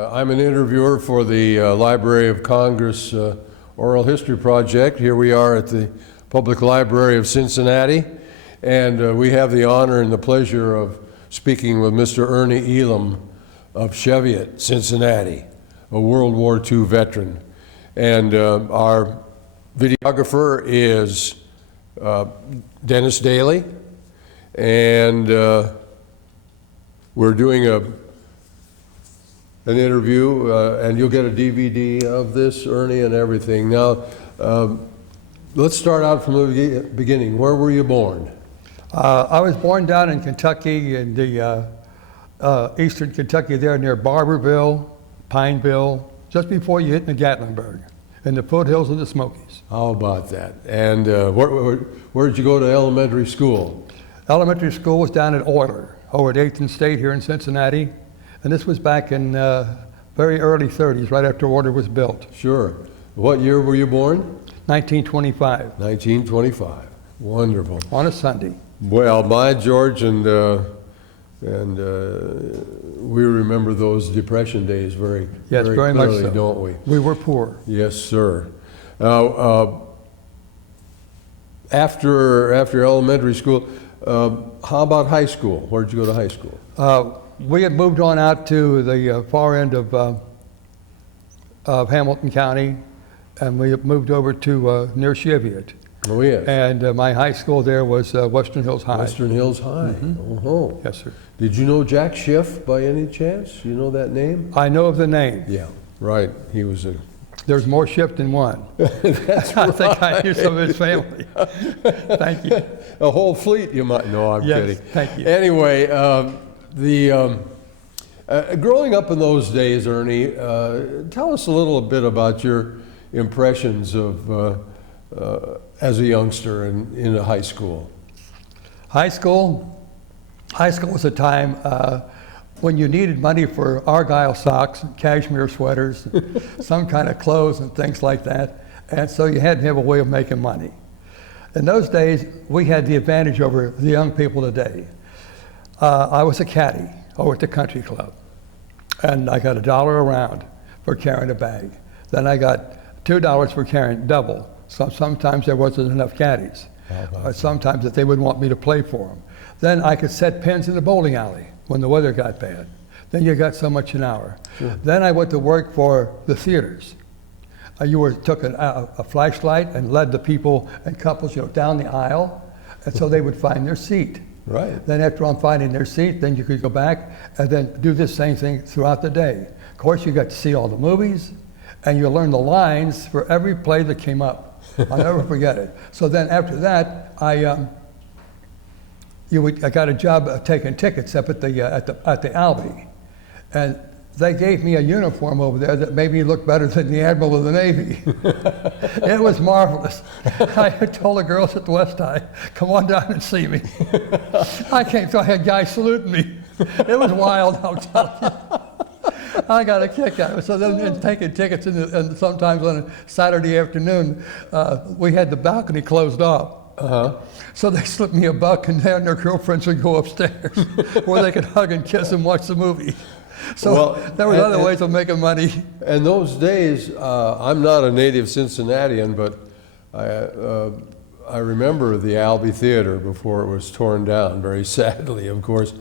I'm an interviewer for the Library of Congress Oral History Project. Here we are at the Public Library of Cincinnati, and we have the honor and the pleasure of speaking with Mr. Ernie Elam of Cheviot, Cincinnati, a World War II veteran. And our videographer is Dennis Daly, and we're doing an interview, and you'll get a DVD of this, Ernie, and everything. Now, let's start out from the beginning. Where were you born? I was born down in Kentucky, in the eastern Kentucky there near Barberville, Pineville, just before you hit the Gatlinburg, in the foothills of the Smokies. How about that? And where did you go to elementary school? Elementary school was down at Euler, over at 8th and State here in Cincinnati. And this was back in very early 30s, right after Euler was built. Sure. What year were you born? 1925. 1925. Wonderful. On a Sunday. Well, by George, and we remember those Depression days very, yes, very very clearly, much so. don't we? We were poor. Yes, sir. Now, after elementary school, how about high school? Where did you go to high school? We had moved on out to the far end of Hamilton County, and we had moved over to near Cheviot. Oh, yes. And my high school there was Western Hills High. Western Hills High. Mm-hmm. Oh, yes, sir. Did you know Jack Schiff by any chance? You know that name? I know of the name. Yeah, right. He was a... There's more Schiff than one. That's I think I knew some of his family. Thank you. A whole fleet, you might know. I'm kidding. Thank you. Anyway, growing up in those days, Ernie, tell us a little bit about your impressions of as a youngster in a high school. High school was a time when you needed money for Argyle socks, and cashmere sweaters, some kind of clothes and things like that. And so you had to have a way of making money. In those days, we had the advantage over the young people today. I was a caddy over at the country club, and I got $1 a round for carrying a bag. Then I got $2 for carrying double. So sometimes there wasn't enough caddies, or sometimes that they would want me to play for them. Then I could set pins in the bowling alley when the weather got bad. Then you got so much an hour. Sure. Then I went to work for the theaters. Took a flashlight and led the people and couples, down the aisle, and so they would find their seat. Right. Then after I'm finding their seat, then you could go back and then do the same thing throughout the day. Of course, you got to see all the movies, and you learn the lines for every play that came up. I'll never forget it. So then after that, I got a job taking tickets up at the Albee, and they gave me a uniform over there that made me look better than the Admiral of the Navy. It was marvelous. I told the girls at the West High, come on down and see me. I came through, I had guys saluting me. It was wild, I'll tell you. I got a kick out of it. So then taking tickets, and sometimes on a Saturday afternoon, we had the balcony closed off. Uh-huh. So they slipped me $1, and then their girlfriends would go upstairs where they could hug and kiss and watch the movie. So there were other ways of making money. And those days, I'm not a native Cincinnatian, but I remember the Albee Theater before it was torn down, very sadly, of course.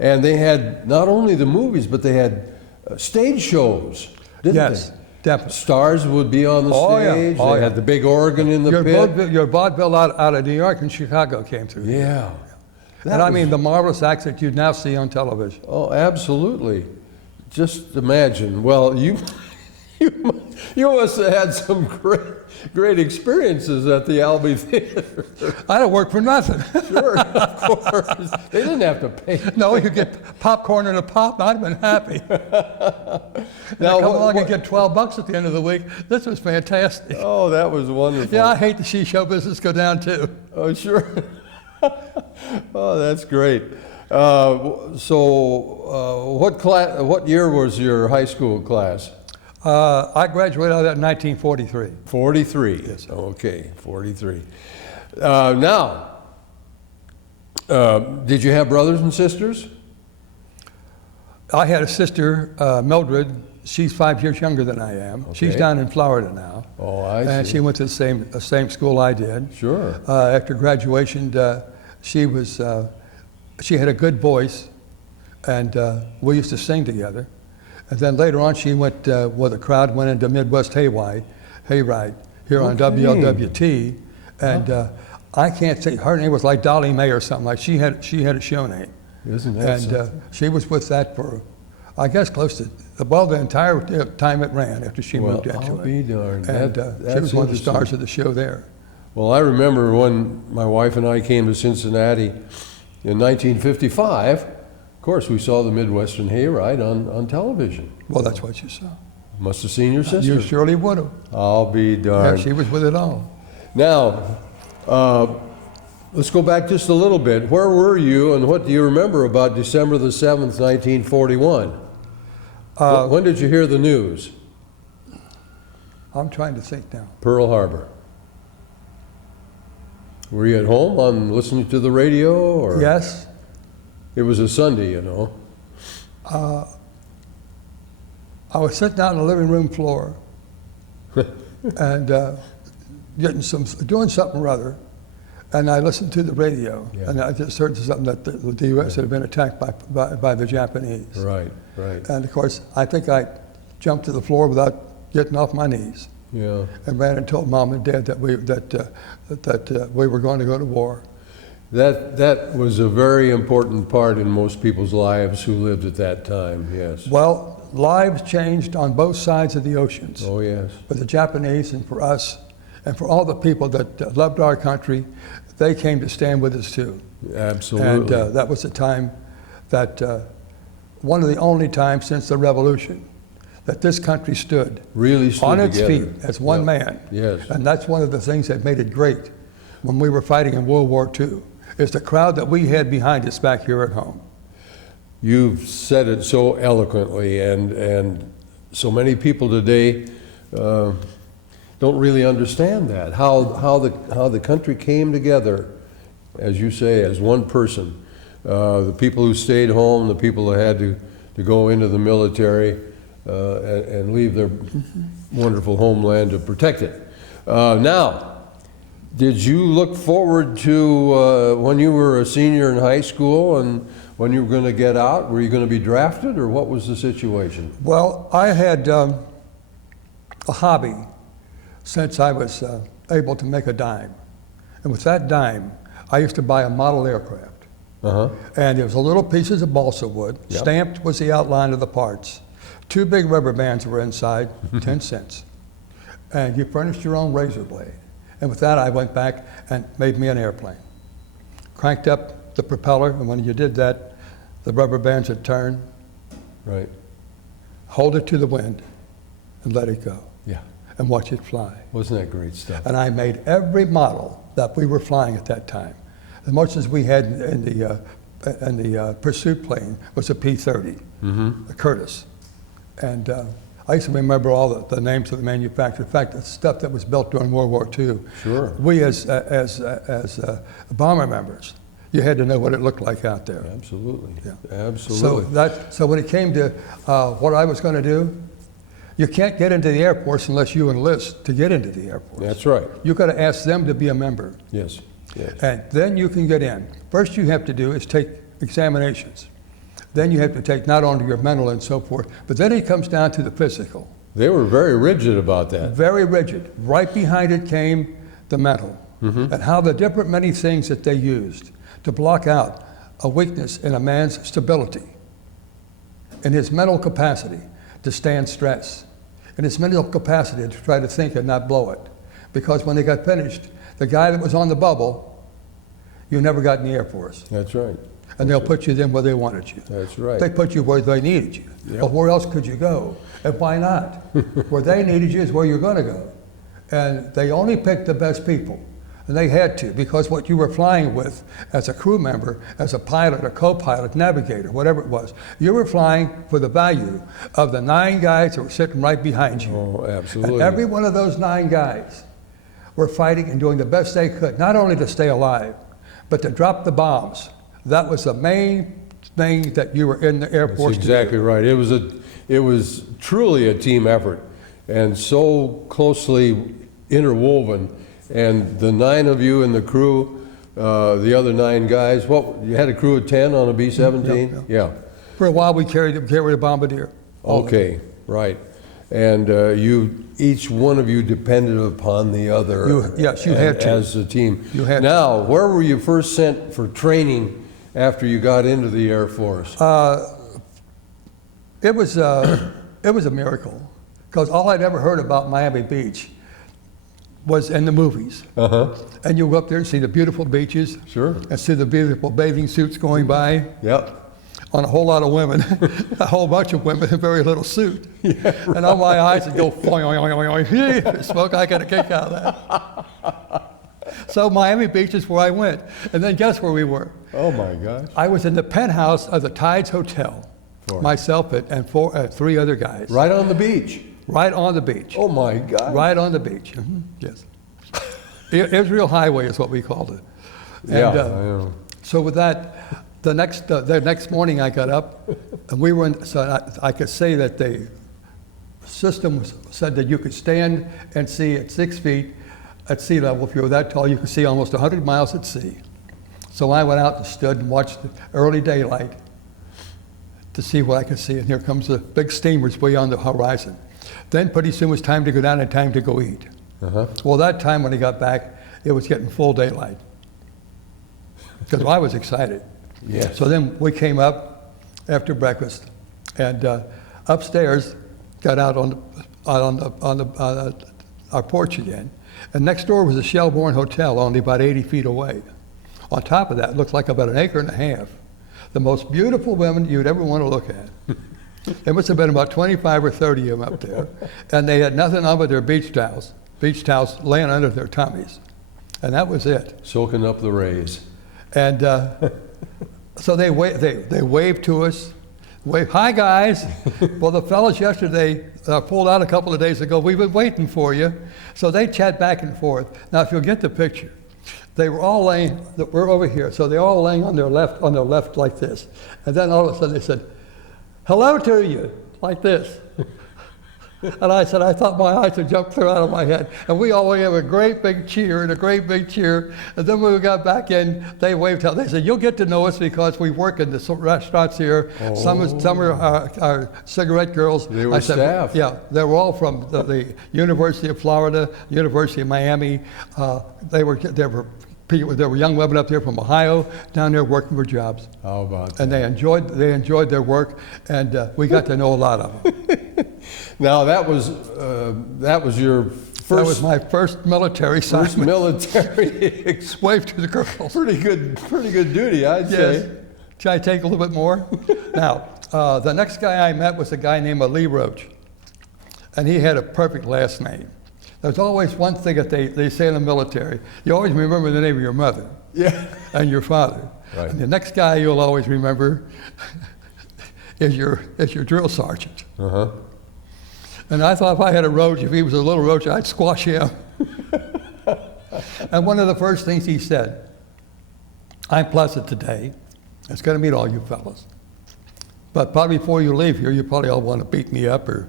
And they had not only the movies, but they had stage shows, didn't they? Yes, definitely. Stars would be on the stage. Yeah. They had the big organ in the pit. Your vaudeville out of New York and Chicago came through. Yeah. And I mean the marvelous acts that you now see on television. Oh, absolutely. Just imagine. Well, you must have had some great experiences at the Albee Theater. I don't work for nothing. Sure, of course. They didn't have to pay. No, you get popcorn and a pop, I'd have been happy. Now, come along and get $12 at the end of the week. This was fantastic. Oh, that was wonderful. Yeah, I hate to see show business go down too. Oh, sure. Oh, that's great. What year was your high school class? I graduated out of that in 1943. 43. Yes. Okay, 43. Now, did you have brothers and sisters? I had a sister, Mildred. She's 5 years younger than I am. She's Okay. down in Florida now. Oh, I see. And she went to the same school I did. Sure. After graduation, she had a good voice, and we used to sing together. And then later on, she went with a crowd, went into Midwest Hayride here on Okay. WLWT, and I can't say her name was like Dolly Mae or something like. She had a show name, Isn't that and something? she was with that for, I guess, close to the entire time it ran after she moved into I'll it. be darned. And she That's was one of the interesting. stars of the show there. Well, I remember when my wife and I came to Cincinnati in 1955. Of course, we saw the Midwestern Hayride on television. Well, that's what you saw. Must have seen your sister. You surely would have. I'll be Yeah, darned. she was with it all. Now, let's go back just a little bit. Where were you, and what do you remember about December the 7th, 1941? When did you hear the news? I'm trying to think now. Pearl Harbor. Were you at home on listening to the radio, or? Yes. It was a Sunday, you know. I was sitting out on the living room floor and doing something or other, and I listened to the radio, Yeah. and I just heard something that the U.S. had been attacked by the Japanese. Right, right. And of course, I think I jumped to the floor without getting off my knees Yeah. and ran and told Mom and Dad that we were going to go to war. That was a very important part in most people's lives who lived at that time, yes. Well, lives changed on both sides of the oceans. Oh, yes. For the Japanese and for us, and for all the people that loved our country, they came to stand with us too. Absolutely. And that was a time that, one of the only times since the revolution, that this country stood Really stood on its together. feet as one Yep. man. Yes. And that's one of the things that made it great when we were fighting in World War II, is the crowd that we had behind us back here at home. You've said it so eloquently, and so many people today don't really understand that, how the country came together, as you say, as one person. The people who stayed home, the people that had to go into the military and leave their wonderful homeland to protect it. Now, did you look forward to when you were a senior in high school and when you were going to get out? Were you going to be drafted, or what was the situation? Well, I had a hobby since I was able to make a dime. And with that dime, I used to buy a model aircraft. Uh-huh. And it was a little pieces of balsa wood. Yep. Stamped was the outline of the parts. 2 big rubber bands were inside, 10 cents. And you furnished your own razor blade. And with that, I went back and made me an airplane. Cranked up the propeller, and when you did that, the rubber bands would turn, Right. hold it to the wind, and let it go, Yeah. and watch it fly. Wasn't that great stuff? And I made every model that we were flying at that time. As much as we had in the pursuit plane was a P-30, a Curtiss. And I used to remember all the names of the manufacturers. In fact, the stuff that was built during World War II. Sure. We as bomber members, you had to know what it looked like out there. Absolutely. Yeah. Absolutely. So when it came to what I was going to do, you can't get into the Air Force unless you enlist to get into the Air Force. That's right. You've got to ask them to be a member, Yes. Yes. and then you can get in. First you have to do is take examinations. Then you have to take not only your mental and so forth, but then it comes down to the physical. They were very rigid about that. Very rigid. Right behind it came the mental, and how the different many things that they used to block out a weakness in a man's stability, in his mental capacity to stand stress, in his mental capacity to try to think and not blow it. Because when they got finished, the guy that was on the bubble, you never got in the Air Force. That's right. And they'll put you then where they wanted you. That's right. They put you where they needed you. Yep. But where else could you go? And why not? Where they needed you is where you're going to go. And they only picked the best people. And they had to, because what you were flying with as a crew member, as a pilot, a co-pilot, navigator, whatever it was, you were flying for the value of the 9 guys that were sitting right behind you. Oh, absolutely. And every one of those 9 guys were fighting and doing the best they could, not only to stay alive, but to drop the bombs. That was the main thing that you were in the Air That's Force. exactly right. It was truly a team effort and so closely interwoven. And the 9 of you in the crew, the other 9 guys, you had a crew of 10 on a B-17? Yeah. For a while, we carried a bombardier. Okay, right. And each one of you depended upon the other. Yes, you had to. As a team. You had now, where were you first sent for training after you got into the Air Force? It was a miracle, because all I'd ever heard about Miami Beach was in the movies. And you go up there and see the beautiful beaches. Sure. And see the beautiful bathing suits going by. Yep. On a whole lot of women, a whole bunch of women in very little suit. Yeah, right. And all my eyes would go, smoke, I got a kick out of that. So Miami Beach is where I went. And then guess where we were? Oh my gosh. I was in the penthouse of the Tides Hotel, myself and 3 other guys. Right on the beach? Right on the beach. Oh my God. Right on the beach, yes. Israel Highway is what we called it. Yeah, And, I know. So with that, the next morning I got up, and we were in, so I could say that the system said that you could stand and see at 6 feet at sea level. If you were that tall, you could see almost 100 miles at sea. So I went out and stood and watched the early daylight to see what I could see, and here comes the big steamers way on the horizon. Then pretty soon it was time to go down and time to go eat. Well, that time when I got back, it was getting full daylight, because I was excited. Yes. So then we came up after breakfast, and upstairs got out on our porch again. And next door was a Shelbourne Hotel, only about 80 feet away. On top of that, it looked like about an acre and a half. The most beautiful women you'd ever want to look at. There must have been about 25 or 30 of them up there, and they had nothing on but their beach towels laying under their tummies, and that was it. Soaking up the rays. And so they waved to us, waved, "Hi guys." Well, the fellas yesterday pulled out a couple of days ago. "We've been waiting for you." So they chat back and forth. Now, if you'll get the picture, they were all laying. We're over here, so they're all laying on their left like this. And then all of a sudden they said, "Hello to you," like this. And I said, I thought my eyes would jump clear out of my head. And we all gave a great big cheer and a great big cheer. And then when we got back in, they waved out. They said, "You'll get to know us because we work in the restaurants here. Oh. Some are our cigarette girls." They were staff. Yeah, they were all from the University of Florida, University of Miami. They were young women up there from Ohio, down there working for jobs. How about that? And they enjoyed their work, and we got to know a lot of them. Now that was your first. That was my first military first assignment. military. Wave to the girls. Pretty good duty, I'd Yes. say. Should I take a little bit more? Now, the next guy I met was a guy named Lee Roach, and he had a perfect last name. There's always one thing that they say in the military. You always remember the name of your mother. Yeah. And your father. Right. And the next guy you'll always remember is your drill sergeant. And I thought if I had a roach, if he was a little roach, I'd squash him. And one of the first things he said, "I'm pleasant today. It's going to meet all you fellas. But probably before you leave here, you probably all want to beat me up or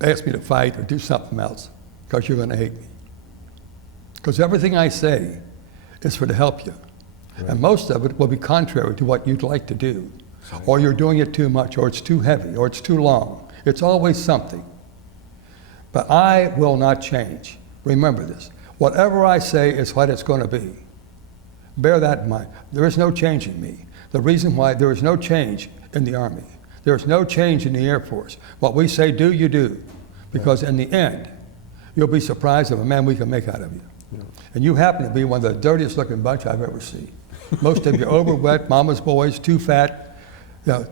ask me to fight or do something else, because you're going to hate me. Because everything I say is for to help you. Right. And most of it will be contrary to what you'd like to do. Or you're doing it too much, or it's too heavy, or it's too long. It's always something. But I will not change. Remember this. Whatever I say is what it's going to be. Bear that in mind. There is no change in me. The reason why there is no change in the Army, there is no change in the Air Force. What we say, do, you do. Because in the end, you'll be surprised of a man we can make out of you. Yeah. And you happen to be one of the dirtiest looking bunch I've ever seen. Most of you overwet, mama's boys, too fat. You know,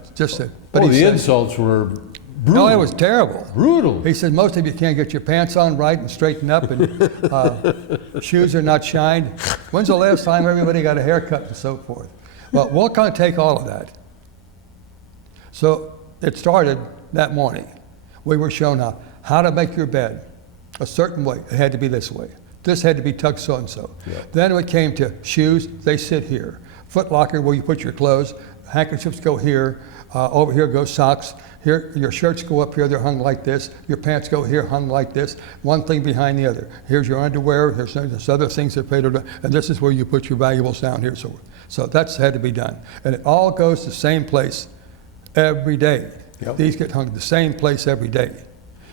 but the insults were brutal. No, it was terrible. Brutal. He said, most of you can't get your pants on right and straighten up, and shoes are not shined. When's the last time everybody got a haircut and so forth? Well, we'll kind of take all of that. So it started that morning. We were shown how to make your bed a certain way. It had to be this way. This had to be tucked so-and-so. Yeah. Then when it came to shoes, they sit here. Foot locker where you put your clothes, handkerchiefs go here, over here go socks, here your shirts go up here, they're hung like this, your pants go here, hung like this, one thing behind the other. Here's your underwear, there's other things that fit, and this is where you put your valuables down here. So that's had to be done. And it all goes to the same place every day. Yep. These get hung to the same place every day.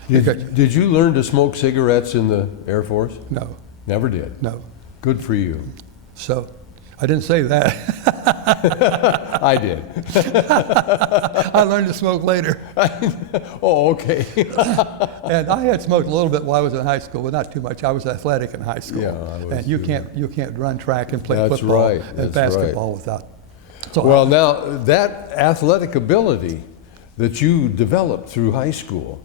Did you learn to smoke cigarettes in the Air Force? No, Never did. no. Good for you. So I didn't say that. I did. I learned to smoke later. Oh, okay. And I had smoked a little bit while I was in high school, but not too much. I was athletic in high school. Yeah, I was and you too. can't run track and play That's football right, and that's basketball without. So Well, now, that athletic ability that you developed through high school,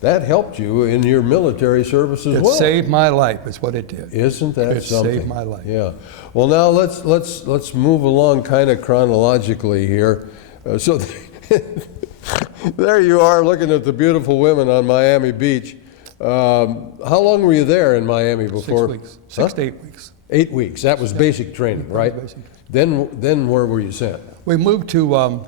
that helped you in your military service as it well. saved my life, is what it did. Isn't that It something? saved my life. Yeah. Well, now let's move along kind of chronologically here. So there you are, looking at the beautiful women on Miami Beach. How long were you there in Miami before? 6 weeks, 6 to 8 weeks. 8 weeks. That was basic training, right? Basic. Then where were you sent? We moved to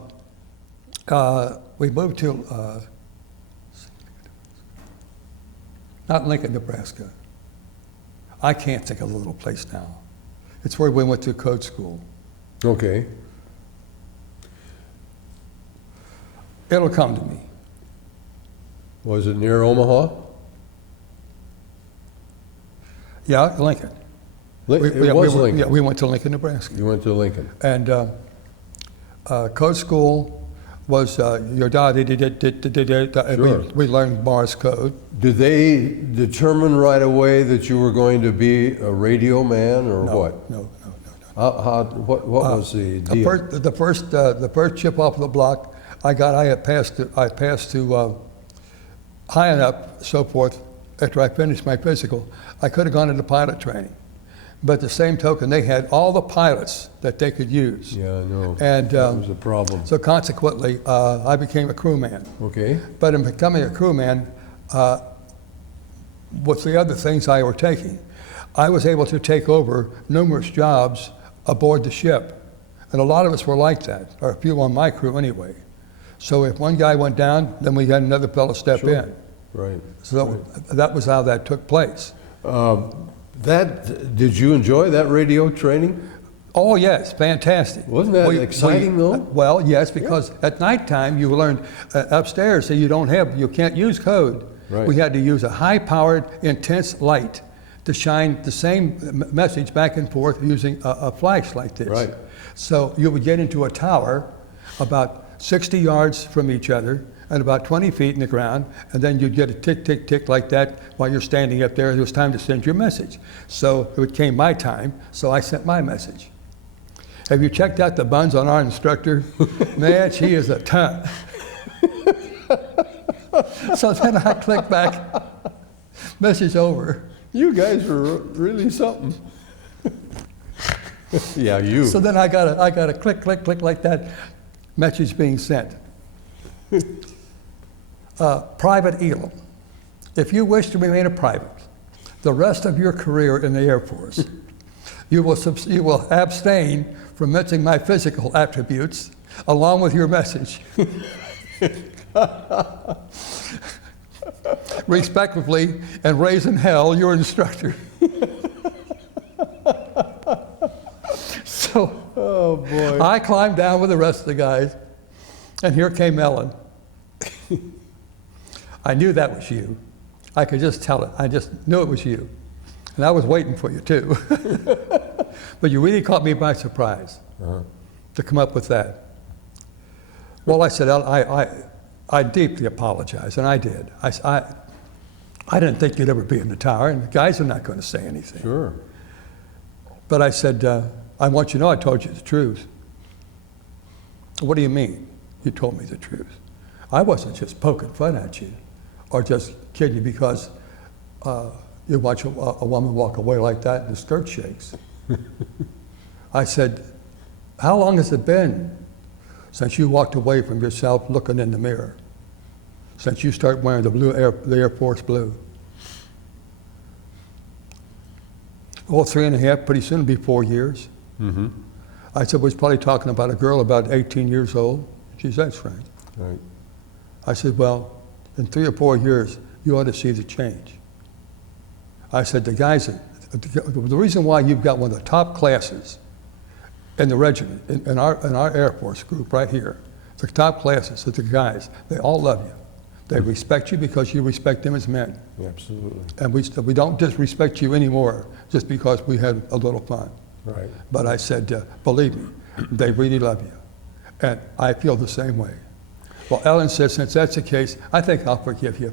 not Lincoln, Nebraska. I can't think of the little place now. It's where we went to code school. Okay. It'll come to me. Was it near Omaha? Yeah, Lincoln. It was Lincoln. Yeah, we went to Lincoln, Nebraska. You went to Lincoln. And code school was your dad. Sure. We learned Morse code. Did they determine right away that you were going to be a radio man or what? No. What was the deal? The first chip off the block I had passed to high enough, so forth. After I finished my physical, I could have gone into pilot training. But the same token, they had all the pilots that they could use. Yeah, I know. And that was a problem. so consequently, I became a crewman. Okay. But in becoming a crewman, with the other things I were taking, I was able to take over numerous jobs aboard the ship. And a lot of us were like that, or a few on my crew anyway. So if one guy went down, then we had another fellow step Sure. in. Right. So that was how that took place. Did you enjoy that radio training? Oh, yes, fantastic. Wasn't that exciting, though? Well, yes, because at nighttime you learned upstairs, so you can't use code. Right. We had to use a high-powered, intense light to shine the same message back and forth using a flash like this. Right. So you would get into a tower about 60 yards from each other and about 20 feet in the ground, and then you'd get a tick, tick, tick like that while you're standing up there. It was time to send your message. So it came my time, so I sent my message. Have you checked out the buns on our instructor? Man, she is a ton. So then I clicked back, message over. You guys were really something. Yeah, you. So then I got a click, click, click like that, message being sent. Private Elam, if you wish to remain a private the rest of your career in the Air Force, you will abstain from mentioning my physical attributes along with your message. Respectively, and raise in hell your instructor. So Oh, boy. I climbed down with the rest of the guys, and here came Ellen. I knew that was you. I could just tell it. I just knew it was you. And I was waiting for you, too. But you really caught me by surprise to come up with that. Well, I said, I deeply apologize, and I did. I didn't think you'd ever be in the tower, and the guys are not going to say anything. Sure. But I said, I want you to know I told you the truth. What do you mean? You told me the truth. I wasn't just poking fun at you or just kidding you because you watch a woman walk away like that and the skirt shakes. I said, how long has it been since you walked away from yourself looking in the mirror? Since you started wearing the Air Force blue? Oh, 3.5, pretty soon it'll be 4 years. Mm-hmm. I said, we was probably talking about a girl about 18 years old. She said, that's right. Right. I said, well, in 3 or 4 years, you ought to see the change. I said, the the reason why you've got one of the top classes in the regiment, in our Air Force group right here, the top classes, the guys, they all love you. They respect you because you respect them as men. Absolutely. And we don't just respect you anymore just because we had a little fun. Right. But I said, believe me, they really love you. And I feel the same way. Well, Ellen said, since that's the case, I think I'll forgive you.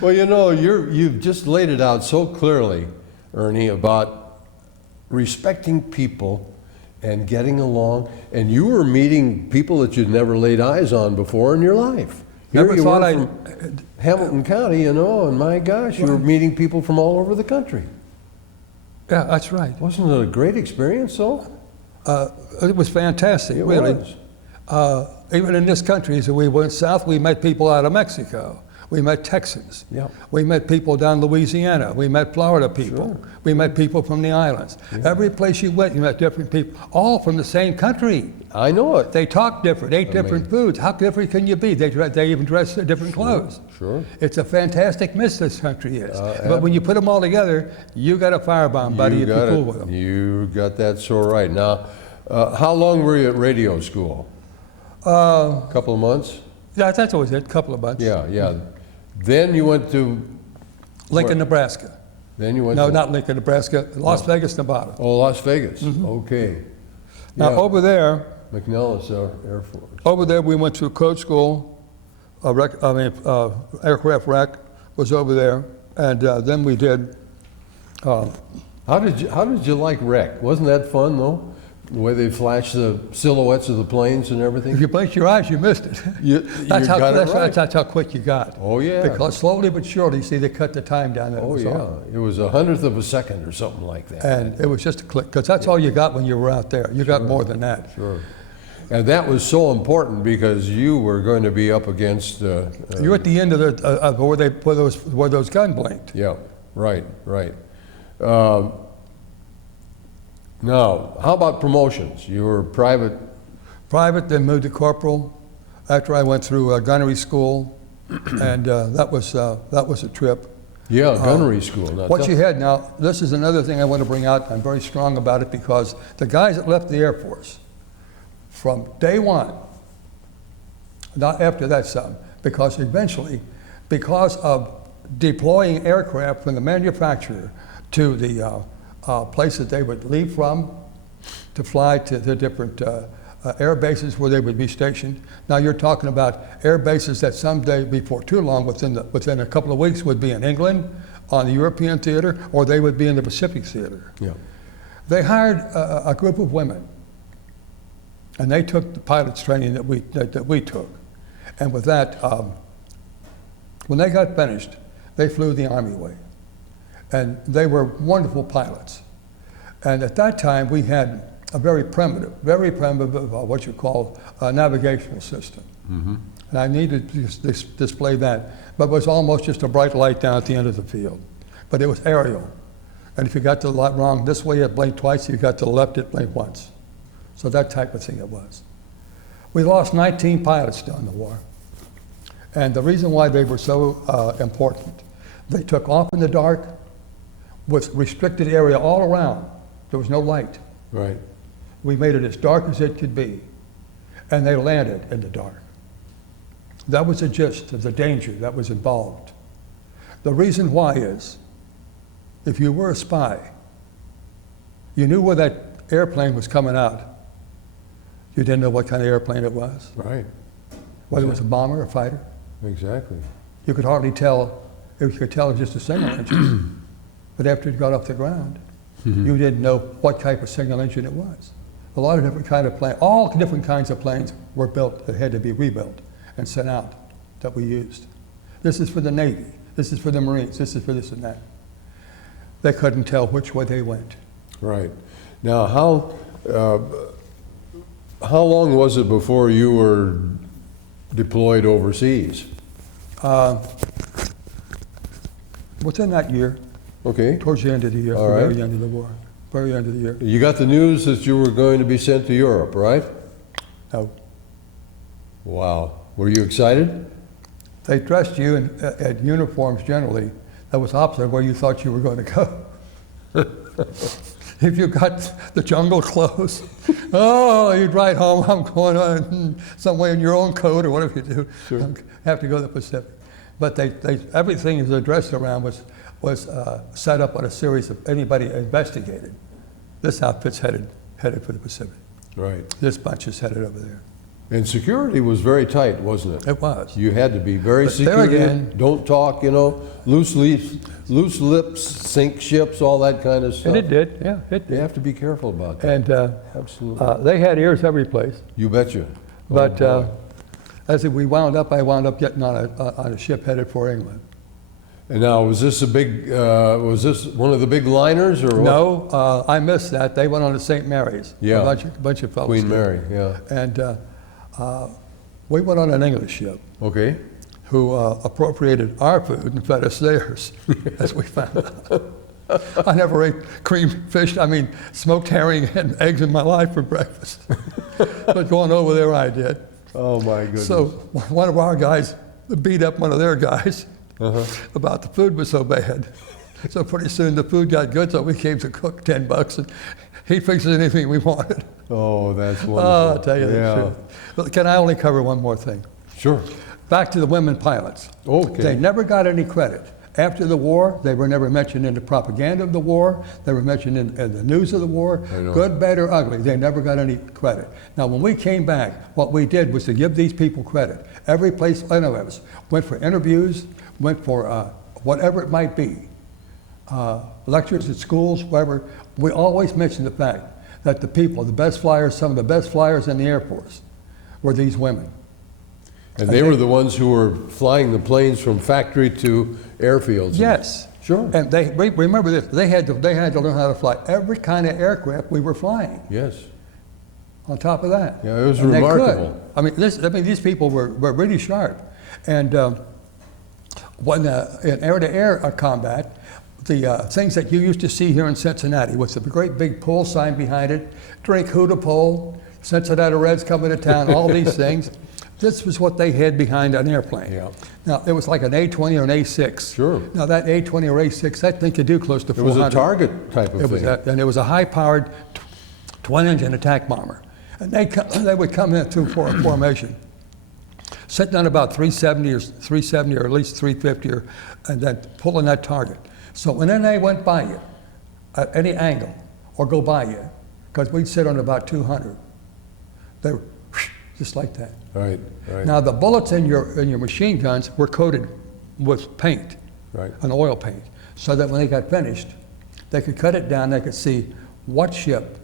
Well, you've just laid it out so clearly, Ernie, about respecting people and getting along, and you were meeting people that you'd never laid eyes on before in your life. Here you were from Hamilton County, and my gosh, you were meeting people from all over the country. Yeah, that's right. Wasn't it a great experience, though? It was fantastic, It really. was. Even in this country, as we went south, we met people out of Mexico. We met Texans. Yeah. We met people down Louisiana. We met Florida people. Sure. We met people from the islands. Yeah. Every place you went, you met different people, all from the same country. I know it. They talk different, ate different foods. How different can you be? They even dress in different clothes. Sure. It's a fantastic mess this country is. But when you put them all together, you got a firebomb, buddy, if you fool with them. You got that so right. Now, how long were you at radio school? A couple of months? Yeah, that's always it, a couple of months. Yeah. Then you went to Lincoln, Nebraska. Then you went No, to not Lincoln, Nebraska, Las Vegas, Nevada. Las Vegas. Okay. Now, Yeah. over there, McNellis Air Force. Over there, we went to code school. Aircraft rec was over there, and then we did. How did you like rec? Wasn't that fun though? The way they flash the silhouettes of the planes and everything. If you blinked your eyes, you missed it. That's how quick you got. Oh yeah. Because slowly but surely, see, they cut the time down. Oh yeah. It was 100th of a second or something like that. And it was just a click, because that's all you got when you were out there. You got more than that. Sure. And that was so important because you were going to be up against. You're at the end of the where those guns blinked. Yeah. Right. Now, how about promotions? You were private. Private, then moved to corporal. After I went through gunnery school, and that was a trip. Yeah, gunnery school. Now, What you had now, this is another thing I want to bring out. I'm very strong about it because the guys that left the Air Force from day one, not after that some, because eventually, because of deploying aircraft from the manufacturer to the place that they would leave from to fly to the different air bases where they would be stationed. Now you're talking about air bases that someday, before too long, within a couple of weeks, would be in England, on the European theater, or they would be in the Pacific theater. Yeah. They hired a group of women, and they took the pilot's training that we took. And with that, when they got finished, they flew the Army way. And they were wonderful pilots. And at that time, we had a very primitive, what you call a navigational system. Mm-hmm. And I needed to display that. But it was almost just a bright light down at the end of the field. But it was aerial. And if you got to the light wrong this way, it blinked twice. If you got to the left, it blinked once. So that type of thing it was. We lost 19 pilots during the war. And the reason why they were so important, they took off in the dark with restricted area all around. There was no light. Right. We made it as dark as it could be. And they landed in the dark. That was the gist of the danger that was involved. The reason why is, if you were a spy, you knew where that airplane was coming out. You didn't know what kind of airplane it was. Right. Whether it was a bomber or a fighter. Exactly. You could hardly tell, you could tell it was just a signal engine. But after it got off the ground, you didn't know what type of signal engine it was. A lot of different kind of planes, all different kinds of planes were built that had to be rebuilt and sent out that we used. This is for the Navy, this is for the Marines, this is for this and that. They couldn't tell which way they went. Right. Now, how long was it before you were deployed overseas? Within that year, Okay. towards the end of the year, All the right. very end of the war. very end of the year. You got the news that you were going to be sent to Europe, right? No. Wow. Were you excited? They dressed you in uniforms generally that was opposite of where you thought you were going to go. If you got the jungle clothes, oh, you'd write home, I'm going on somewhere in your own coat or whatever you do. Sure. Have to go to the Pacific. But everything is addressed around was set up on a series of anybody investigated. This outfit's headed for the Pacific. Right. This bunch is headed over there. And security was very tight, wasn't it? It was. You had to be very But there secretive. again- Don't talk, loose lips, sink ships, all that kind of stuff. And it did, yeah, it You did. have to be careful about that. And Absolutely. they had ears every place. You betcha. Oh, But boy. as I wound up getting on a ship headed for England. And now, was this was this one of the big liners or what? No, I missed that. They went on to St. Mary's. Yeah. A bunch of fellows. Queen did. Mary, yeah. And we went on an English ship Okay. who appropriated our food and fed us theirs, as we found out. I never ate smoked herring and eggs in my life for breakfast. But going over there, I did. Oh, my goodness. So one of our guys beat up one of their guys about the food was so bad. So pretty soon the food got good, so we came to cook $10 and he fixed anything we wanted. Oh, that's wonderful. Oh, I'll tell you the Yeah. truth. But can I only cover one more thing? Sure. Back to the women pilots. Okay. They never got any credit. After the war, they were never mentioned in the propaganda of the war. They were mentioned in the news of the war. I know. Good, bad, or ugly. They never got any credit. Now, when we came back, what we did was to give these people credit. Every place, any of us, went for interviews, went for whatever it might be, lectures at schools, whatever. We always mentioned the fact that the people, the best flyers, some of the best flyers in the Air Force, were these women. And they were the ones who were flying the planes from factory to airfields. Yes. Sure. And remember this, they had to learn how to fly every kind of aircraft we were flying. Yes. On top of that. Yeah, it was And they could. remarkable. These people were really sharp. And when in air-to-air combat, the things that you used to see here in Cincinnati with the great big pull sign behind it, drink Huda Pole, Cincinnati Reds coming to town, all these things. This was what they had behind an airplane. Yeah. Now, it was like an A-20 or an A-6. Sure. Now, that A-20 or A-6, that thing could do close to 400. It was a target type of thing. And it was a high-powered twin-engine attack bomber. And they would come in through formation, sitting on about 370 or at least 350, and then pulling that target. So when they went by you, at any angle, or go by you, because we'd sit on about 200, they were just like that. Right, right. Now the bullets in your machine guns were coated with paint, Right. an oil paint, so that when they got finished, they could cut it down. They could see what ship,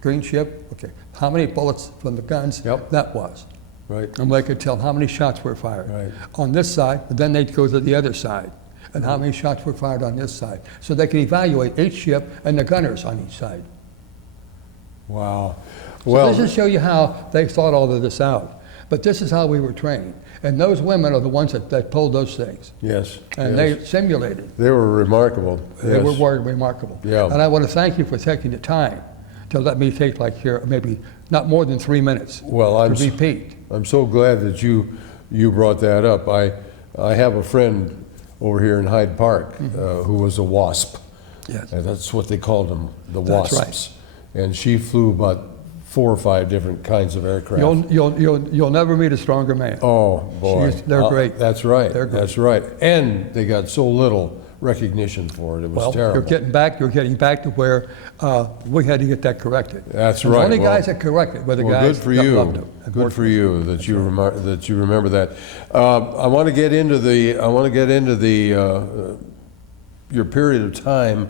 green ship, okay, how many bullets from the guns Yep. that was, Right. and they could tell how many shots were fired Right. on this side. But then they'd go to the other side, and how many shots were fired on this side, so they could evaluate each ship and the gunners on each side. Wow. So Well, this just show you how they thought all of this out. But this is how we were trained. And those women are the ones that pulled those things. yes. And yes. they simulated. They were remarkable. They Yes. were remarkable. Yeah. And I want to thank you for taking the time to let me take maybe not more than 3 minutes Well, to repeat. I'm so glad that you brought that up. I have a friend over here in Hyde Park who was a WASP. Yes. And that's what they called them, the That's WASPs. And she flew about 4 or 5 different kinds of aircraft. You'll never meet a stronger man. Oh, boy. They're great. That's right. They're great. That's right. And they got so little recognition for it. It was Well, terrible. you're getting back to where we had to get that corrected. That's And right. The only Well- guys that corrected were the Well, guys good for that you. loved him. Good for you that you remember that. I want to get into your period of time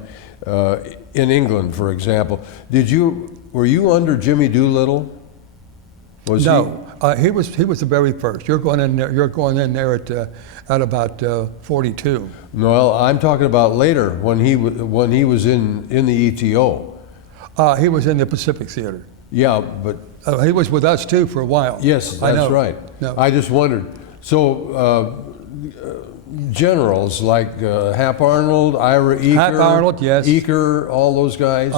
in England, for example. Were you under Jimmy Doolittle? Was No, he was the very first. You're going in there at about 42. No, I'm talking about later when he was in the ETO. He was in the Pacific Theater. Yeah, but He was with us too for a while. yes, I that's know. right. No. I just wondered. So generals like Hap Arnold, Ira Eaker? Hap Arnold, yes. Eaker, all those guys?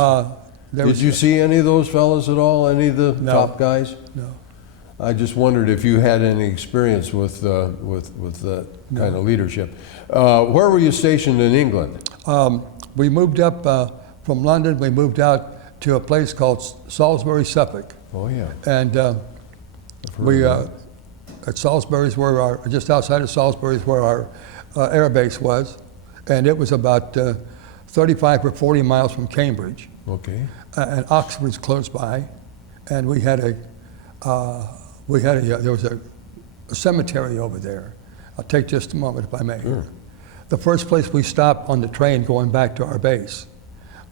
Did you see any of those fellas at all? Any of the top guys? No. I just wondered if you had any experience with that kind of leadership. Where were you stationed in England? We moved up from London. We moved out to a place called Salisbury, Suffolk. Oh yeah. And we at Salisbury's where just outside of Salisbury's where our air base was, and it was about 35 or 40 miles from Cambridge. Okay. And Oxford's close by, and we had a there was a cemetery over there. I'll take just a moment if I may. Sure. The first place we stopped on the train going back to our base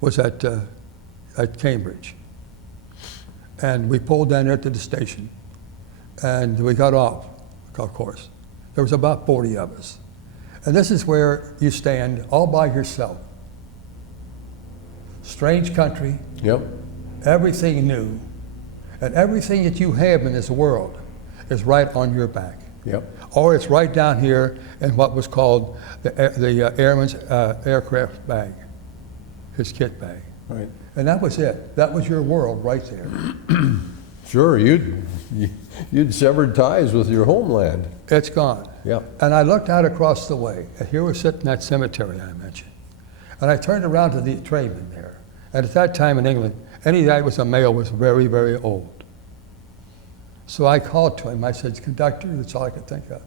was at Cambridge. And we pulled down there to the station, and we got off, of course. There was about 40 of us. And this is where you stand all by yourself. Strange country, Yep. everything new, and everything that you have in this world is right on your back. Yep. Or it's right down here in what was called the airman's aircraft bag, his kit bag. Right. And that was it. That was your world right there. Sure, you'd severed ties with your homeland. It's gone. Yep. And I looked out across the way, and here was sitting that cemetery I mentioned. And I turned around to the trainman there. And at that time in England, any guy was a male was very, very old. So I called to him. I said, "Conductor," that's all I could think of.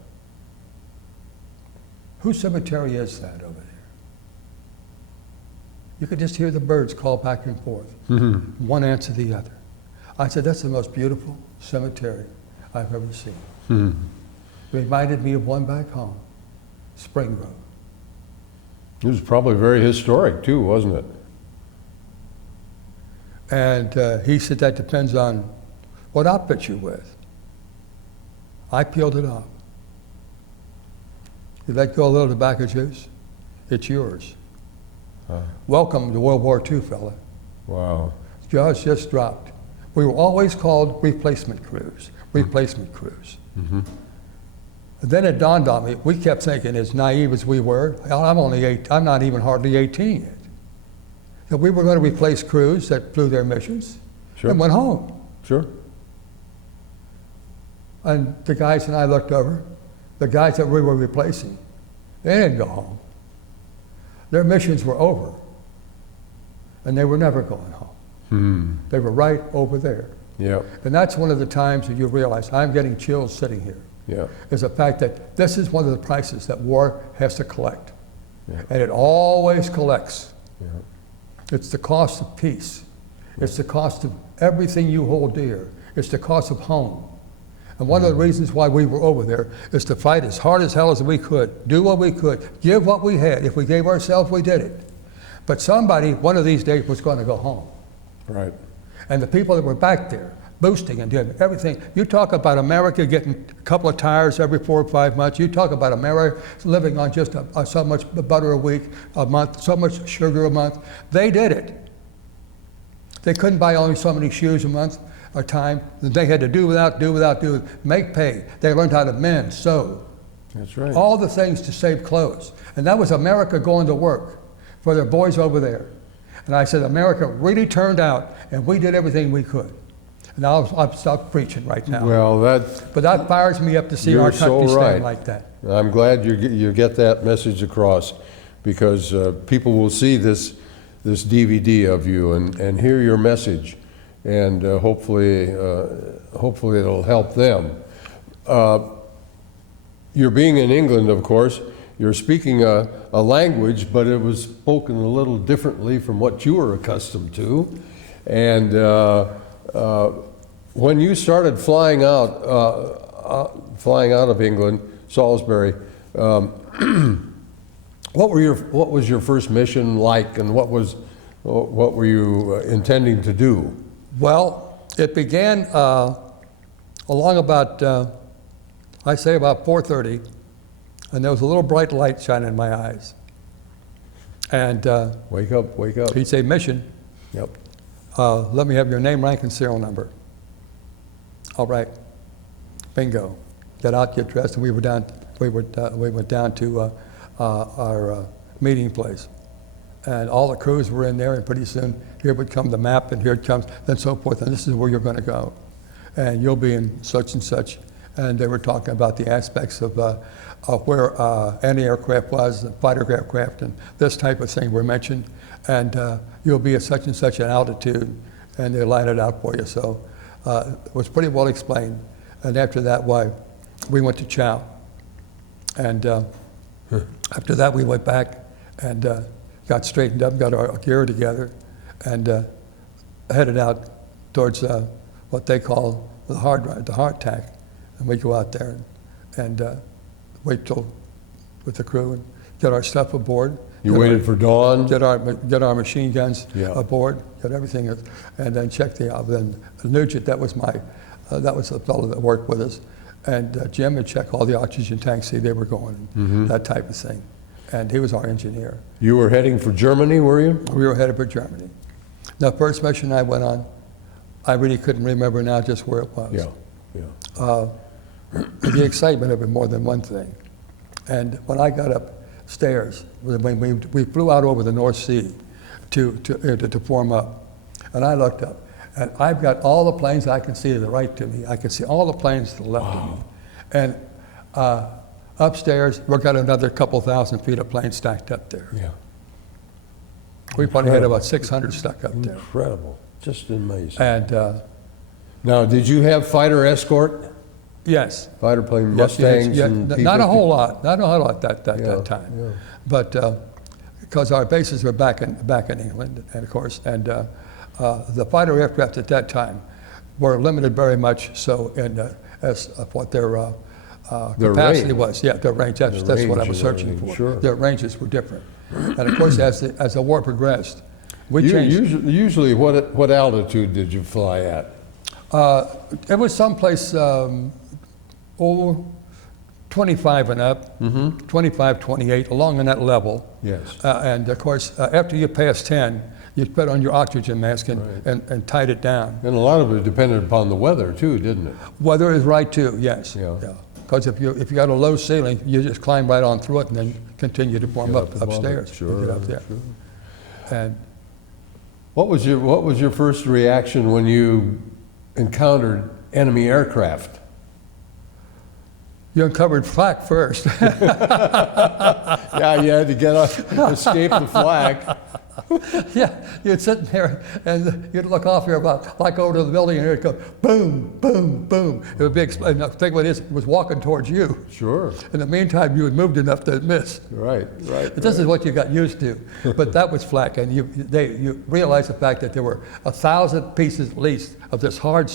"Whose cemetery is that over there?" You could just hear the birds call back and forth. Mm-hmm. One answer the other. I said, "That's the most beautiful cemetery I've ever seen." Hmm. It reminded me of one back home, Spring Road. It was probably very historic too, wasn't it? And he said, "That depends on what outfit you're with." I peeled it off. You let go a little tobacco juice, it's yours. Welcome to World War II, fella. Wow. Jaws just dropped. We were always called replacement crews, replacement crews. Mm-hmm. And then it dawned on me, we kept thinking, as naive as we were, I'm not even hardly 18 yet, that we were going to replace crews that flew their missions Sure. and went home. Sure. And the guys and I looked over, the guys that we were replacing, they didn't go home. Their missions were over, and they were never going home. Hmm. They were right over there. Yep. And that's one of the times that you realize, I'm getting chills sitting here, Yeah. is the fact that this is one of the prices that war has to collect. Yeah. And it always collects. Yeah. It's the cost of peace. It's the cost of everything you hold dear. It's the cost of home. And one of the reasons why we were over there is to fight as hard as hell as we could, do what we could, give what we had. If we gave ourselves, we did it. But somebody, one of these days, was going to go home. Right. And the people that were back there, boosting and doing everything. You talk about America getting a couple of tires every 4 or 5 months. You talk about America living on just so much butter a week, a month, so much sugar a month. They did it. They couldn't buy only so many shoes a month or time. They had to do without, make pay. They learned how to mend, sew. That's right. All the things to save clothes. And that was America going to work for their boys over there. And I said, America really turned out, and we did everything we could. And I'll stop preaching right now. Well, But that fires me up to see You're our country so right. stand like that. I'm glad you get that message across, because people will see this DVD of you and hear your message, and hopefully it'll help them. You're being in England, of course. You're speaking a language, but it was spoken a little differently from what you were accustomed to. And when you started flying out of England, Salisbury, what was your first mission like, and what were you intending to do? Well, it began along about, I say about 4:30, and there was a little bright light shining in my eyes. And Wake up, wake up. he'd say, mission, Yep. let me have your name, rank, and serial number. All right, bingo. Get out, get dressed, and we were down we went down to our meeting place. And all the crews were in there, and pretty soon here would come the map, and here it comes, and so forth, and this is where you're going to go. And you'll be in such and such. And they were talking about the aspects of where anti-aircraft was, and fighter aircraft, and this type of thing were mentioned. And you'll be at such and such an altitude, and they line it out for you. So it was pretty well explained. And after that, we went to chow. And after that, we went back and got straightened up, got our gear together, and headed out towards what they call the hard tack. And we go out there and wait till with the crew and get our stuff aboard. You waited for dawn? Get our machine guns Yeah. aboard, get everything, and then check then Nugent, that was the fellow that worked with us, and Jim would check all the oxygen tanks, see they were going, that type of thing. And he was our engineer. You were heading for Germany, were you? We were headed for Germany. The first mission I went on, I really couldn't remember now just where it was. Yeah. The excitement of it more than one thing. And when I got upstairs, we flew out over the North Sea to form up. And I looked up, and I've got all the planes I can see to the right to me. I can see all the planes to the left of me. And upstairs, we've got another couple thousand feet of planes stacked up there. Yeah. We probably had about 600 stuck up there. Incredible. Just amazing. And Now, did you have fighter escort? yes. Fighter plane Yes, Mustangs yeah, and not a P-50? whole lot, not a whole lot that Yeah, time. yeah. But because our bases were back in England, and of course, and the fighter aircraft at that time were limited very much so in as of what their capacity range. was. Yeah, their range. That's what I range was and searching everything, for. sure. Their ranges were different, and of course, as the war progressed, we changed. Usually, what altitude did you fly at? It was someplace 25 and up, 25, 28, along in that level. Yes. And of course, after you pass 10, you put on your oxygen mask and tied it down. And a lot of it depended upon the weather too, didn't it? Weather is right too, yes. Yeah. Because if you got a low ceiling, you just climb right on through it and then continue to form Get up above it. upstairs. Sure, Get up there. sure. And What was your first reaction when you encountered enemy aircraft? you uncovered flak first. Yeah, you had to escape the flak. Yeah, you'd sit there and you'd look off here like over to the building and it'd go boom, boom, boom. It would be, and the thing with it was walking towards you. Sure. In the meantime, you had moved enough to miss. Right. This is what you got used to. But that was flak, and you realize the fact that there were 1,000 pieces at least of this hard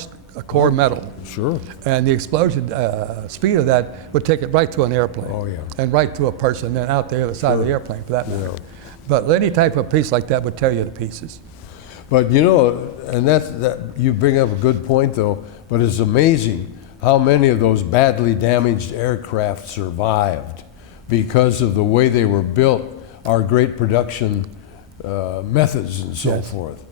core metal. Sure. And the explosion speed of that would take it right to an airplane. Oh, yeah. And right to a person, and then out the other side of the airplane for that matter. Yeah. But any type of piece like that would tear you to pieces. But you know, and that you bring up a good point though, but it's amazing how many of those badly damaged aircraft survived because of the way they were built, our great production methods and so Yes. forth.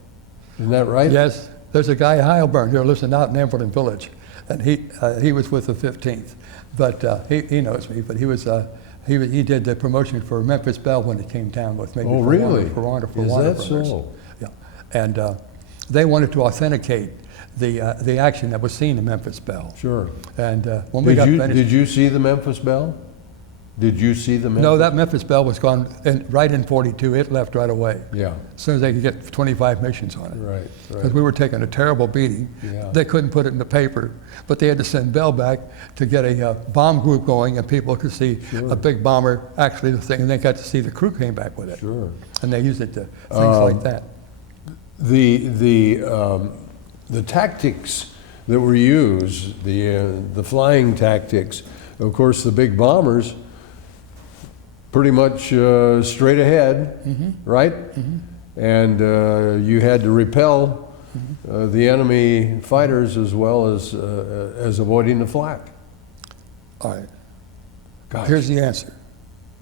Isn't that right? Yes, there's a guy, Heilburn, who lives out in Amberlin Village, and he was with the 15th, but he knows me, but he did the promotion for Memphis Belle when it came down with maybe Oh, really? For Warner Is that Brothers. so? Yeah, and they wanted to authenticate the action that was seen in Memphis Belle. Sure. And when we got finished, Did you see the Memphis Belle? Did you see the Memphis? no, that Memphis Belle was gone right in 42. It left right away. Yeah. As soon as they could get 25 missions on it. Right. Because we were taking a terrible beating. Yeah. They couldn't put it in the paper, but they had to send Bell back to get a bomb group going, and people could see a big bomber, actually the thing, and they got to see the crew came back with it. Sure. And they used it to things like that. The tactics that were used, the flying tactics, of course, the big bombers, pretty much straight ahead, right? And you had to repel the enemy fighters as well as avoiding the flak. All right. Gosh. Here's the answer.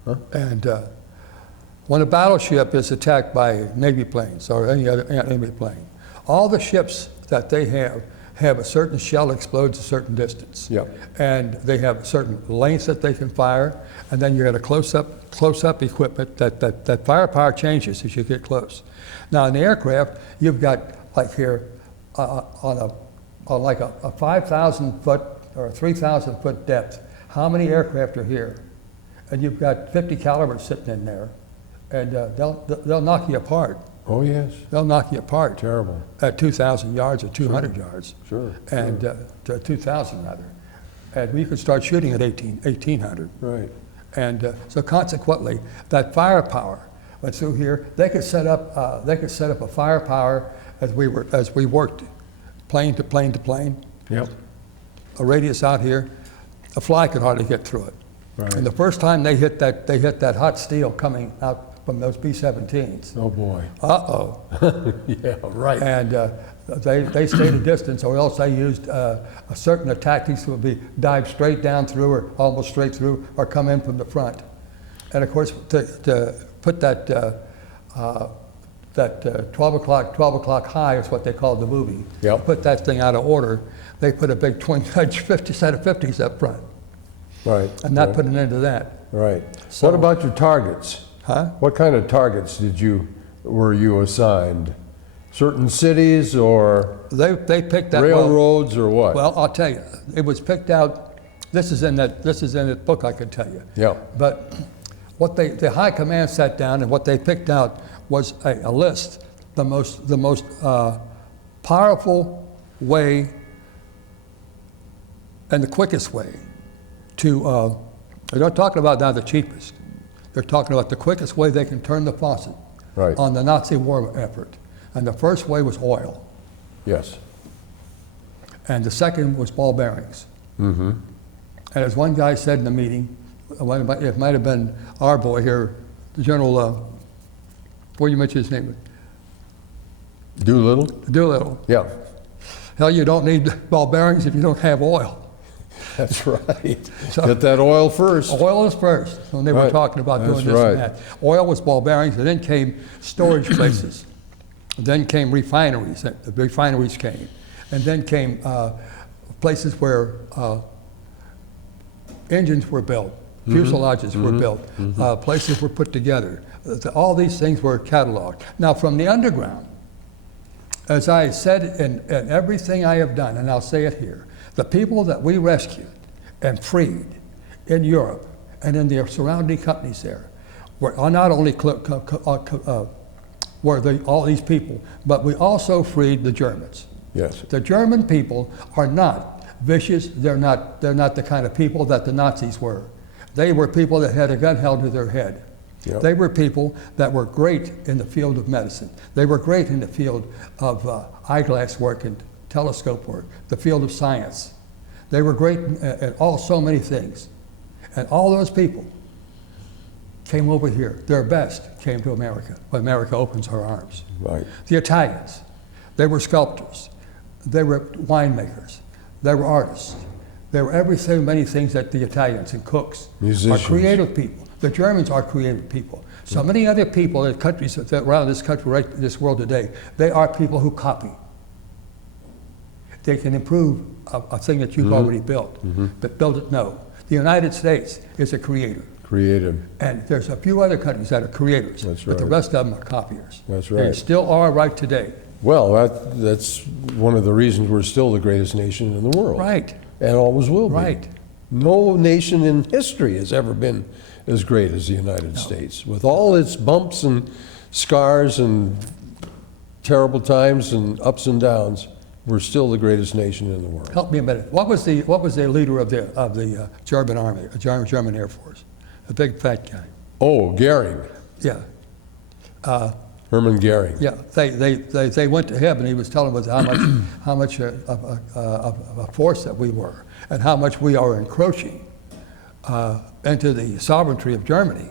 Huh? And when a battleship is attacked by Navy planes or any other enemy plane, all the ships that they have have a certain shell explodes a certain distance. Yep. And they have certain lengths that they can fire, and then you got a close-up equipment that firepower changes as you get close. Now in the aircraft, you've got like here on like a 5,000 foot or a 3,000 foot depth. How many aircraft are here? And you've got 50 calibers sitting in there, and they'll knock you apart. Oh, yes. They'll knock you apart. Terrible. At 2,000 yards or 200 yards. Sure. And to 2,000 rather. And we could start shooting at 1,800. Right. And so consequently, that firepower went through here. They could set up a firepower as we worked, plane to plane to plane. Yep. A radius out here, a fly could hardly get through it. Right. And the first time they hit that hot steel coming out from those B-17s. Oh, boy. Uh-oh. Yeah, right. And they stayed a distance, or else they used a certain tactics would be dive straight down through, or almost straight through, or come in from the front. And of course, to put that 12 o'clock high is what they called the movie. Yep. Put that thing out of order. They put a big twin edge 50 set of 50s up front, Right. and that right. put an end to that. Right. So- What about your targets? Huh? What kind of targets were you assigned? Certain cities or They picked that railroads or what? Well, I'll tell you, it was picked out. This is in that book, I could tell you. Yeah. But what the high command sat down, and what they picked out was a list, the most powerful way and the quickest way to. They're not talking about now the cheapest. They're talking about the quickest way they can turn the faucet Right. on the Nazi war effort. And the first way was oil, Yes. and the second was ball bearings. Mm-hmm. And as one guy said in the meeting, it might have been our boy here, the General, what do you mention his name? Doolittle? Doolittle. Yeah. Hell, you don't need ball bearings if you don't have oil. That's right. So- Get that oil first. Oil is first, when they were Right. talking about doing That's this right. and that. Oil was ball bearings, and then came storage places. Then came refineries, the refineries came. And then came places where engines were built, fuselages were built, places were put together. All these things were cataloged. Now from the underground, as I said in everything I have done, and I'll say it here, the people that we rescued and freed in Europe and in the surrounding companies there were not only all these people, but we also freed the Germans. Yes. The German people are not vicious. They're not the kind of people that the Nazis were. They were people that had a gun held to their head. Yep. They were people that were great in the field of medicine. They were great in the field of eyeglass work and telescope work, the field of science. They were great at so many things. And all those people came over here. Their best came to America, when America opens her arms. Right. The Italians, they were sculptors. They were winemakers. They were artists. They were everything, many things that the Italians and cooks Musicians. are creative people. The Germans are creative people. So many other people in countries that around this country, right, this world today, they are people who copy. They can improve a thing that you've already built, but build it no. The United States is a creator. Creative. And there's a few other countries that are creators, That's but the right. rest of them are copiers. That's They right. still are right today. Well, that's one of the reasons we're still the greatest nation in the world. Right, And always will be. right. No nation in history has ever been as great as the United States. With all its bumps and scars and terrible times and ups and downs, we're still the greatest nation in the world. Help me a minute. What was the leader of the German army, German Air Force? A big fat guy. Oh, Goering. Yeah. Hermann Goering. Yeah, they went to him, and he was telling us how much of a force that we were, and how much we are encroaching into the sovereignty of Germany.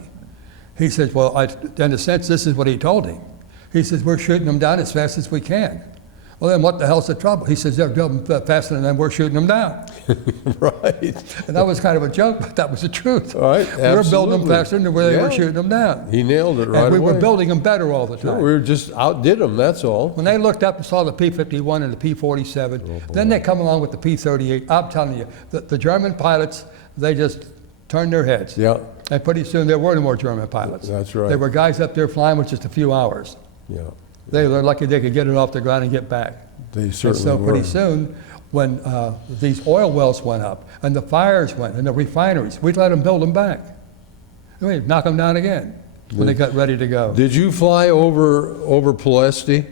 He says, well, in a sense, this is what he told him. He says, we're shooting them down as fast as we can. Well, then what the hell's the trouble? He says, they're building faster than we're shooting them down. Right. And that was kind of a joke, but that was the truth. All right, We were building them absolutely. faster than they were Yeah. shooting them down. He nailed it right And we away. were building them better all the Sure, time. we were just outdid them, that's all. When they looked up and saw the P-51 and the P-47, Oh, then they come along with the P-38. I'm telling you, the German pilots, they just turned their heads. Yeah, And pretty soon there were no more German pilots. That's right. There were guys up there flying with just a few hours. yeah. They were lucky they could get it off the ground and get back. They And certainly so were. pretty soon, when these oil wells went up and the fires went and the refineries, we'd let them build them back. We'd knock them down again when they got ready to go. Did you fly over Pulaski?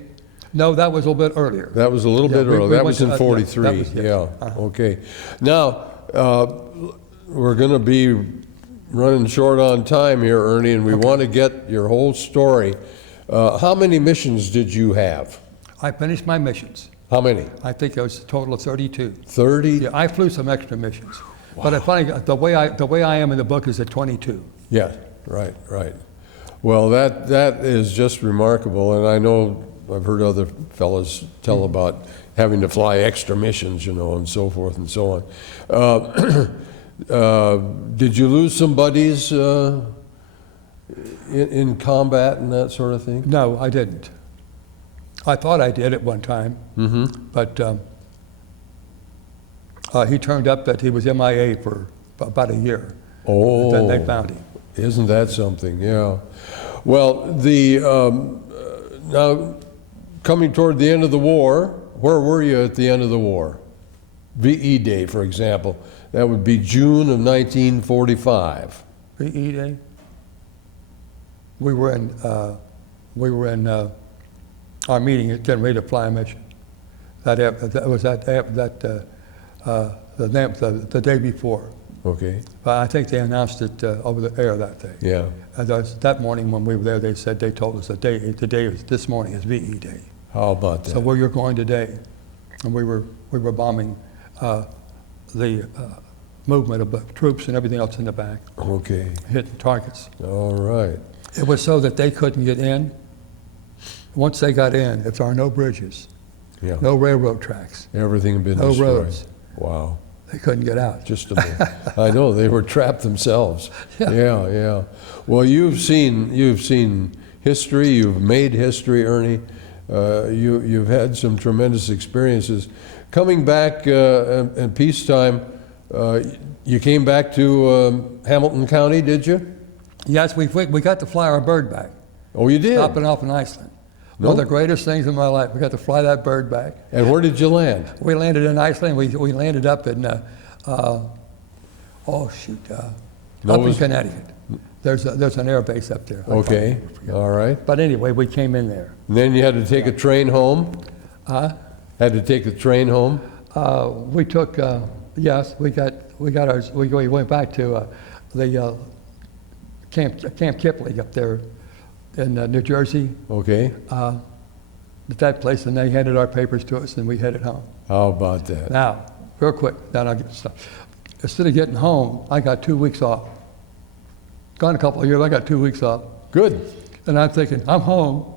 No, that was a little bit earlier. That was a little Yeah, bit we early. That went was to- in that 43. was- yes. Yeah, okay. Now, we're going to be running short on time here, Ernie, and we want to get your whole story. How many missions did you have? I finished my missions. How many? I think it was a total of 32. 30? Yeah, I flew some extra missions. But I find the way I am in the book is at 22. Yeah, right, right. Well, that is just remarkable, and I know I've heard other fellas tell about having to fly extra missions, and so forth and so on. Did you lose some buddies in combat and that sort of thing? No, I didn't. I thought I did at one time, but he turned up that he was MIA for about a year. Oh, Then they found him. isn't that something? Yeah. Well, now coming toward the end of the war, where were you at the end of the war? VE Day, for example. That would be June of 1945. VE Day? We were in our meeting getting ready to fly a mission. That was the day before. Okay. But I think they announced it over the air that day. Yeah. And that morning when we were there, they told us this morning is VE Day. How about that? So where you're going today, and we were bombing the movement of the troops and everything else in the back, Okay. hitting targets. All right. It was so that they couldn't get in. Once they got in, if there are no bridges, Yeah. no railroad tracks, Everything had been no destroyed. roads, Wow. they couldn't get out. Just a minute. I know, they were trapped themselves. Yeah. Yeah, yeah. Well, you've seen history, you've made history, Ernie. You've had some tremendous experiences. Coming back in peacetime, you came back to Hamilton County, did you? Yes, we got to fly our bird back, Oh, you did? stopping off in Iceland. No? One of the greatest things in my life. We got to fly that bird back. And where did you land? We landed in Iceland. We landed up in, up in Nova- Connecticut. There's an air base up there. Okay, all right. But anyway, we came in there. And then you had to take a train home? Had to take the train home? We took, yes, we went back to the Camp Kipling up there in New Jersey, Okay. at that place, and they handed our papers to us, and we headed home. How about that? Now, real quick, then I'll get to stuff. Instead of getting home, I got 2 weeks off. Gone a couple of years, I got 2 weeks off. Good. And I'm thinking, I'm home.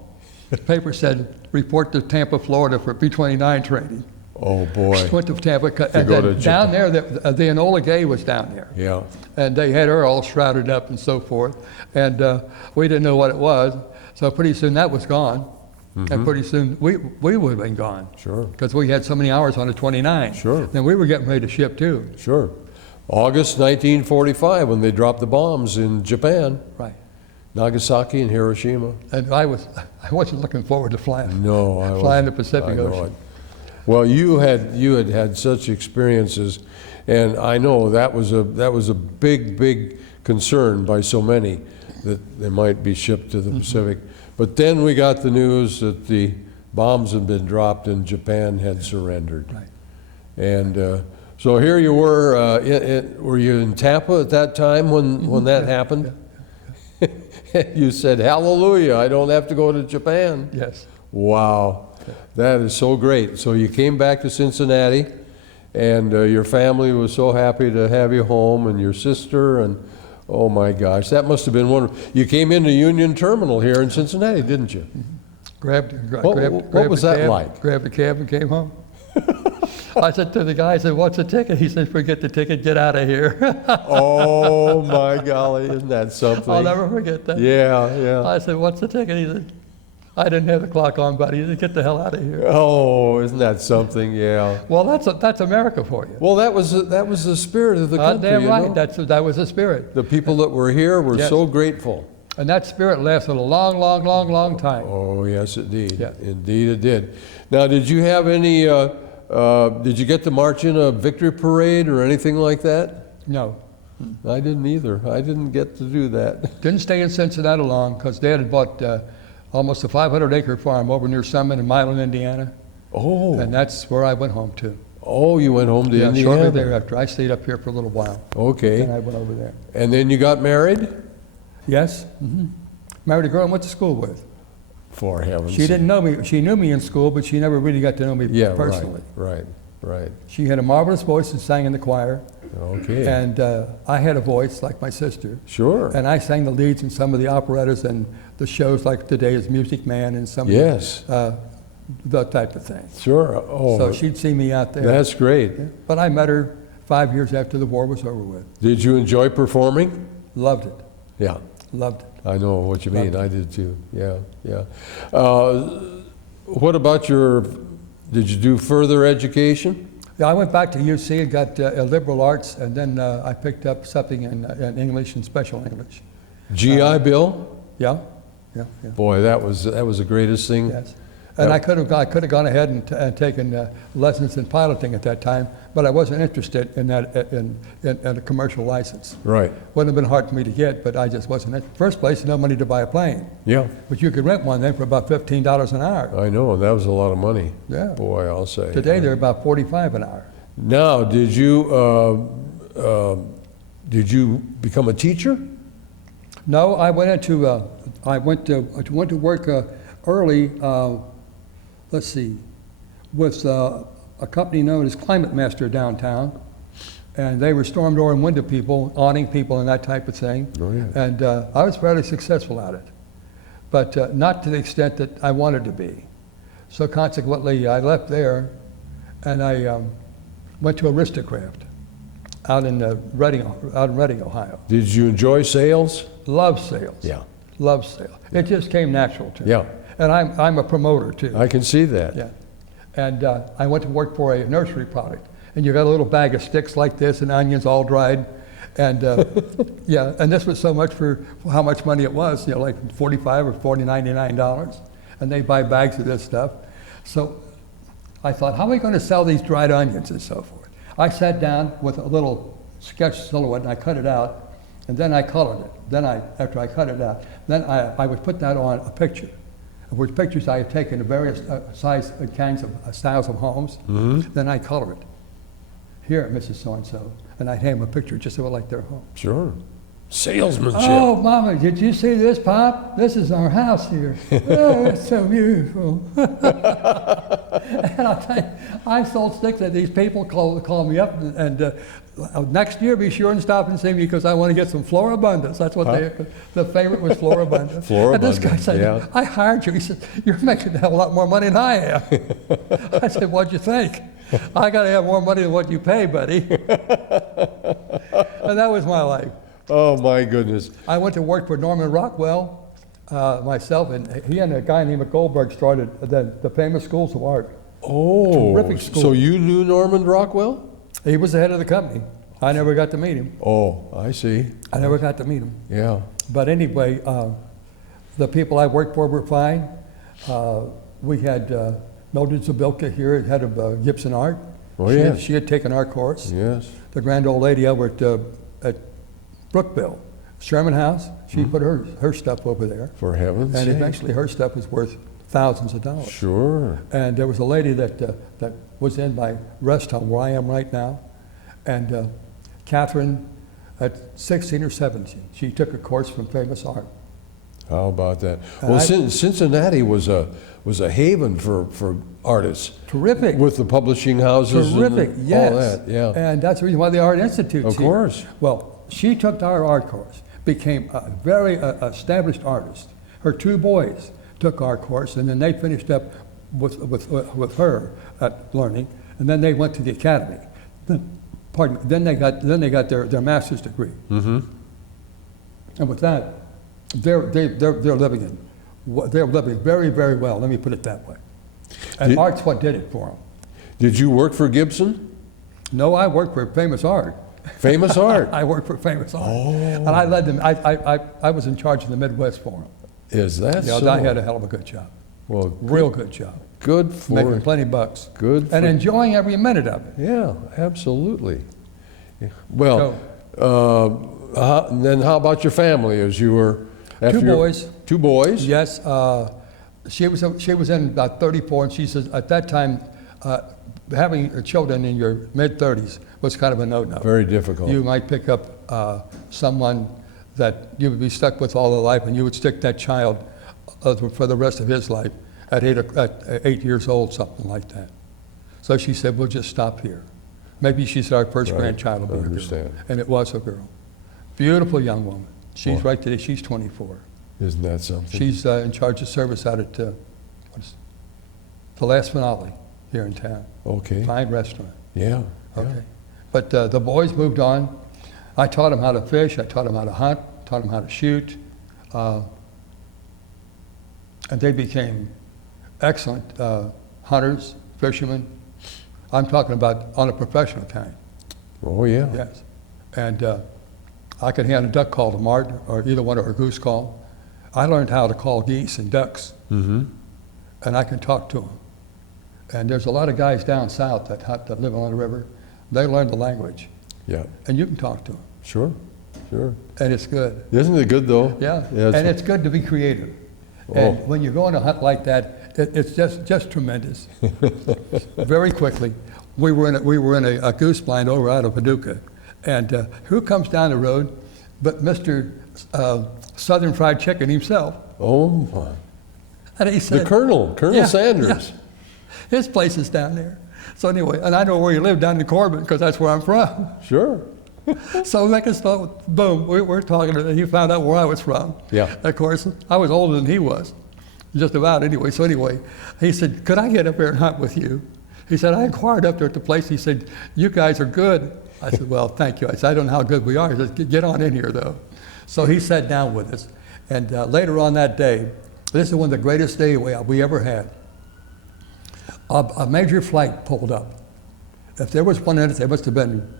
The paper said, report to Tampa, Florida for B-29 training. Oh, boy. Went to Tampa, and go then to down there, the Enola Gay was down there. Yeah. And they had her all shrouded up and so forth. And we didn't know what it was. So pretty soon that was gone. And pretty soon we would have been gone. Sure. Because we had so many hours on the 29. Sure. Then we were getting ready to ship too. Sure. August 1945, when they dropped the bombs in Japan, Right. Nagasaki and Hiroshima. And I wasn't looking forward to flying. No, I Flying the wasn't. Pacific I know Ocean. it. Well, you had such experiences, and I know that was a big concern by so many that they might be shipped to the Pacific. But then we got the news that the bombs had been dropped and Japan had surrendered. Right. And so here you were. Were you in Tampa at that time when that happened? You said, "Hallelujah! I don't have to go to Japan." Yes. Wow, that is so great. So you came back to Cincinnati, and your family was so happy to have you home, and your sister, and oh my gosh, that must have been wonderful. You came into Union Terminal here in Cincinnati, didn't you? What was that like? Grabbed a cab and came home. I said to the guy, I said, "What's the ticket?" He said, "Forget the ticket, get out of here." Oh my golly, isn't that something? I'll never forget that. Yeah, yeah. I said, "What's the ticket?" He said, "I didn't have the clock on, buddy." He said, "Get the hell out of here." Oh, isn't that something? Yeah. Well, that's America for you. Well, that was the spirit of the country. Damn you right. know? That was the spirit. The people that were here were Yes. so grateful. And that spirit lasted a long, long, long, long time. Oh, yes, indeed. Yeah. Indeed, it did. Now, did you have any? Did you get to march in a victory parade or anything like that? No. I didn't either. I didn't get to do that. Didn't stay in Cincinnati long because Dad had bought almost a 500-acre farm over near Summit in Milan, Indiana. Oh. And that's where I went home to. Oh, you went home to Yeah, Indiana. shortly thereafter. I stayed up here for a little while. Okay. And I went over there. And then you got married? Yes. Married a girl I went to school with. For heaven's She didn't know me. She knew me in school, but she never really got to know me Yeah, personally. right. She had a marvelous voice and sang in the choir. Okay. And I had a voice like my sister. Sure. And I sang the leads in some of the operettas and the shows like Today is Music Man and some Yes. of that type of thing. Sure. Oh, So she'd see me out there. that's great. But I met her 5 years after the war was over with. Did you enjoy performing? Loved it. Yeah. Loved it. I know what you mean. Loved it. I did too. Yeah, yeah. What about did you do further education? Yeah, I went back to UC and got liberal arts, and then I picked up something in English and special English. GI Bill? Yeah, yeah. Boy, that was the greatest thing. Yes. And I could have gone ahead and taken lessons in piloting at that time, but I wasn't interested in that in a commercial license. Right. Wouldn't have been hard for me to get, but I just wasn't. In first place, no money to buy a plane, Yeah, but you could rent one then for about $15 an hour. I know. That was a lot of money. Yeah. Boy, I'll say. Today they're about $45 an hour. Now, did you become a teacher? No, I went to work early. Let's see, with a company known as Climate Master downtown, and they were storm door and window people, awning people, and that type of thing. Oh, yeah. And I was fairly successful at it, but not to the extent that I wanted to be. So consequently, I left there, and I went to Aristocraft out in Reading, Ohio. Did you enjoy sales? Love sales. Yeah. Love sales. It just came natural to me. Yeah. And I'm a promoter too. I can see that. Yeah. And I went to work for a nursery product. And you got a little bag of sticks like this and onions all dried. And yeah, and this was so much for how much money it was, like $45 or $99. And they buy bags of this stuff. So I thought, how are we going to sell these dried onions and so forth? I sat down with a little sketch silhouette and I cut it out. And then I colored it. Then after I cut it out, then I would put that on a picture. With pictures I had taken of various size and kinds of styles of homes. Mm-hmm. Then I color it. Here, Mrs. So-and-so. And I'd hand them a picture just about like their home. Sure. Salesmanship. Oh, Mama, did you see this, Pop? This is our house here. Oh, it's so beautiful. And I'll tell you, I sold sticks that these people call me up and next year be sure and stop and see me because I want to get some florabundance. That's what the favorite was, florabundance. Florabundance, And this guy said, yeah. I hired you. He said, you're making a hell of a lot more money than I am. I said, what'd you think? I got to have more money than what you pay, buddy. And that was my life. Oh, my goodness. I went to work for Norman Rockwell myself, and he and a guy named Goldberg started the famous schools of art. Oh, Terrific school. so you knew Norman Rockwell? He was the head of the company. I never got to meet him. Oh, I see. I never got to meet him. Yeah. But anyway, the people I worked for were fine. We had Mildred Zabilka here, head of Gibson Art. Oh, yeah. She had taken our course. Yes. The grand old lady over at Brookville, Sherman House, she put her stuff over there. For heaven's And sake. eventually her stuff was worth thousands of dollars. Sure. And there was a lady that was in my rest home where I am right now. And Catherine, at 16 or 17, she took a course from Famous Art. How about that? Well, Cincinnati was a haven for artists. Terrific. With the publishing houses Terrific, and yes. all that. Yeah. And that's the reason why the Art Institute's Of here. course. Well, she took our art course, became a very established artist. Her two boys took our course, and then they finished up with her at learning, and then they went to the academy. Pardon me. Then they got their master's degree. Mm-hmm. And with that, they're living very, very well. Let me put it that way. And art's what did it for them. Did you work for Gibson? No, I worked for Famous Art. Famous Art. I worked for Famous Art. Oh. And I led them. I was in charge of the Midwest for them. Is that Yeah, so? I had a hell of a good job. Well, Real good job. good for Making plenty of bucks. good And for, enjoying every minute of it. yeah, absolutely. Yeah. Well, then how about your family as you were after Two boys. Two boys? Yes, she was in about 34, and she says at that time, having children in your mid-30s was kind of a no-no. Very difficult. You might pick up someone that you would be stuck with all their life, and you would stick that child for the rest of his life at 8 years old, something like that. So she said, we'll just stop here. Maybe she said our first Right. grandchild will be I a girl. understand. And it was a girl. Beautiful young woman. She's Wow. right today, she's 24. Isn't that something? She's in charge of service out at the Last Finale here in town. Okay. Fine restaurant. Yeah. Okay. But the boys moved on. I taught them how to fish. I taught them how to hunt. Taught them how to shoot. And they became excellent hunters, fishermen. I'm talking about on a professional kind. Oh, yeah. Yes. And I could hand a duck call to Martin, or either one, or a goose call. I learned how to call geese and ducks, Mm-hmm. and I can talk to them. And there's a lot of guys down south that hunt, that live on the river. They learn the language, Yeah. and you can talk to them, Sure. Sure. and it's good. Isn't it good though? Yeah, Yeah, and it's good to be creative. Oh. And when you go on a hunt like that, it's just tremendous. Very quickly, we were in a goose blind over out of Paducah, and who comes down the road but Mr. Southern Fried Chicken himself? Oh my. And he said, Colonel Yeah, Sanders. yeah. His place is down there. So anyway, and I know where you live, down in Corbin, because that's where I'm from. Sure. So next boom, we're talking, and he found out where I was from. Yeah. Of course, I was older than he was, just about anyway. So anyway, he said, could I get up there and hunt with you? He said, I inquired up there at the place. He said, you guys are good. I said, well, thank you. I said, I don't know how good we are. He said, get on in here, though. So he sat down with us. And later on that day, this is one of the greatest days we ever had. A major flight pulled up. If there was one in it, there must have been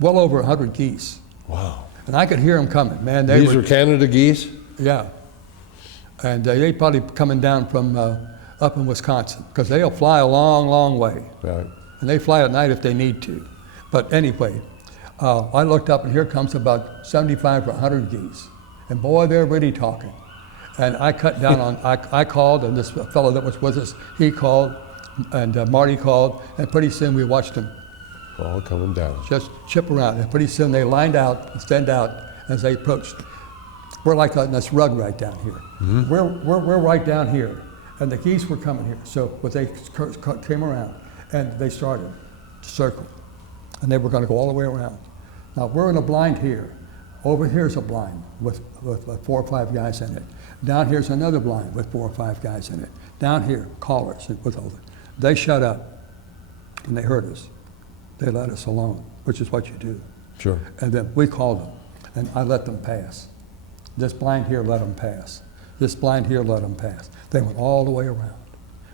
well over 100 geese. Wow. And I could hear them coming, man. These are Canada geese? Yeah. And they probably coming down from up in Wisconsin, because they'll fly a long, long way. Right. And they fly at night if they need to. But anyway, I looked up, and here comes about 75 or 100 geese. And boy, they're really talking. And I cut down on, I called, and this fellow that was with us, he called, and Marty called, and pretty soon we watched them All coming down. just chip around. And pretty soon they lined out, stand out as they approached. We're like on this rug right down here. Mm-hmm. We're right down here. And the geese were coming here. So when they came around, and they started to circle. And they were going to go all the way around. Now we're in a blind here. Over here's a blind with 4 or 5 guys in it. Down here's another blind with 4 or 5 guys in it. Down here, callers with all. They shut up, and they heard us. They let us alone, which is what you do. Sure. And then we called them, and I let them pass. This blind here let them pass. This blind here let them pass. They went all the way around.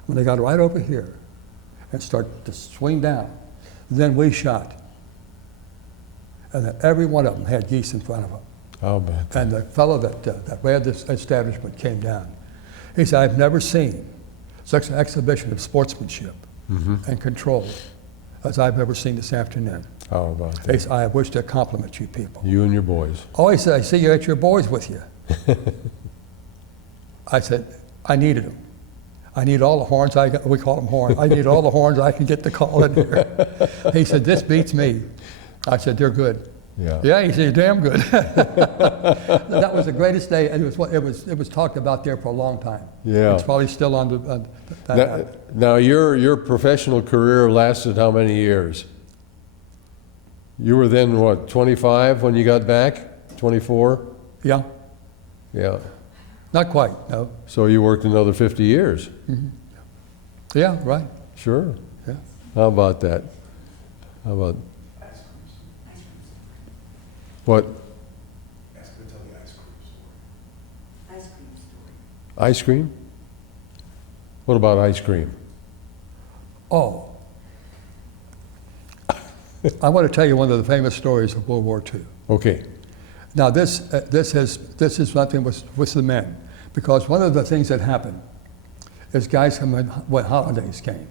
When they got right over here and started to swing down, then we shot. And then every one of them had geese in front of them. How about that? And the fellow that ran this establishment came down. He said, I've never seen such an exhibition of sportsmanship and control as I've ever seen this afternoon. How about He that? said, I wish to compliment you people. You and your boys. Oh, he said, I see you got your boys with you. I said, I needed them. I need all the horns we call them horns. I need all the horns I can get to call in here. He said, this beats me. I said, they're good. Yeah. Yeah, he said, you're damn good. That was the greatest day, and it was talked about there for a long time. Yeah. It's probably still on that. Now your professional career lasted how many years? You were then, what, 25 when you got back? 24? Yeah. Yeah. Not quite, no. So you worked another 50 years. Yeah, right. Sure. Yeah. How about that? How about what? Ask her to tell the ice cream story. Ice cream story. Ice cream? What about ice cream? Oh. I want to tell you one of the famous stories of World War II. Okay. Now this is something with the men, because one of the things that happened is guys come in when holidays came.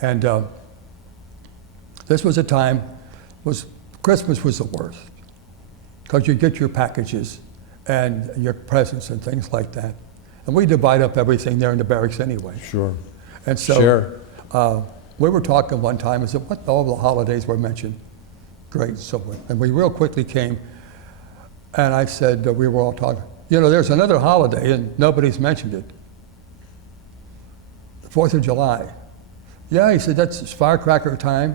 And this was a time, Christmas was the worst, because you get your packages and your presents and things like that. And we divide up everything there in the barracks anyway. Sure. And so Share. we were talking one time, and said, what all the holidays were mentioned. Great, so on. And we real quickly came, and I said, we were all talking, you know, there's another holiday, and nobody's mentioned it. The 4th of July. Yeah, he said, that's firecracker time.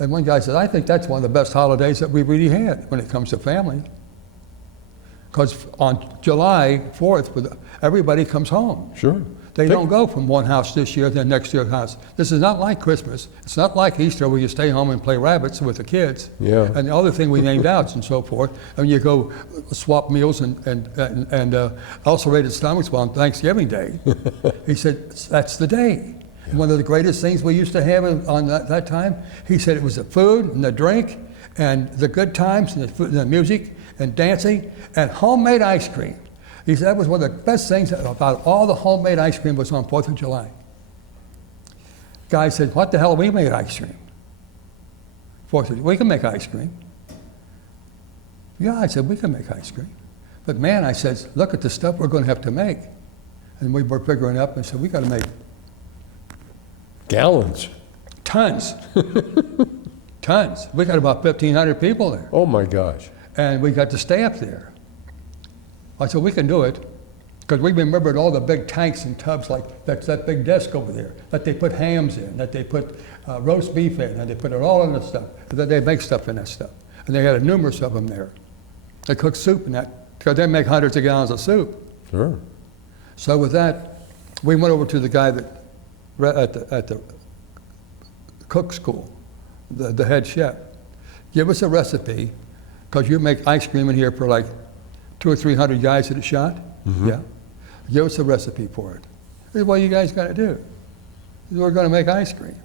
And one guy said, I think that's one of the best holidays that we really had when it comes to family. Because on July 4th, everybody comes home. Sure. They don't go from one house this year, then next year's house. This is not like Christmas. It's not like Easter where you stay home and play rabbits with the kids. Yeah. And the other thing we named out and so forth. And you go swap meals and ulcerated stomachs on Thanksgiving Day. He said, that's the day. Yeah. One of the greatest things we used to have on that time, he said it was the food and the drink and the good times and the music and dancing and homemade ice cream. He said that was one of the best things about all the homemade ice cream was on 4th of July. Guy said, what the hell we made ice cream? 4th of July, we can make ice cream. Yeah, I said, we can make ice cream. But man, I said, look at the stuff we're going to have to make. And we were figuring up and said, we got to make Gallons. tons. Tons. We got about 1,500 people there. Oh my gosh. And we got the staff there. I said, we can do it, because we remembered all the big tanks and tubs like that big desk over there, that they put hams in, that they put roast beef in, and they put it all in the stuff, that they make stuff in that stuff. And they had numerous of them there. They cook soup in that, because they make hundreds of gallons of soup. Sure. So with that, we went over to the guy that at the cook school, the head chef. Give us a recipe, because you make ice cream in here for like 200 or 300 guys at a shot. Mm-hmm. Yeah. Give us a recipe for it. This is what you guys got to do. We're going to make ice cream.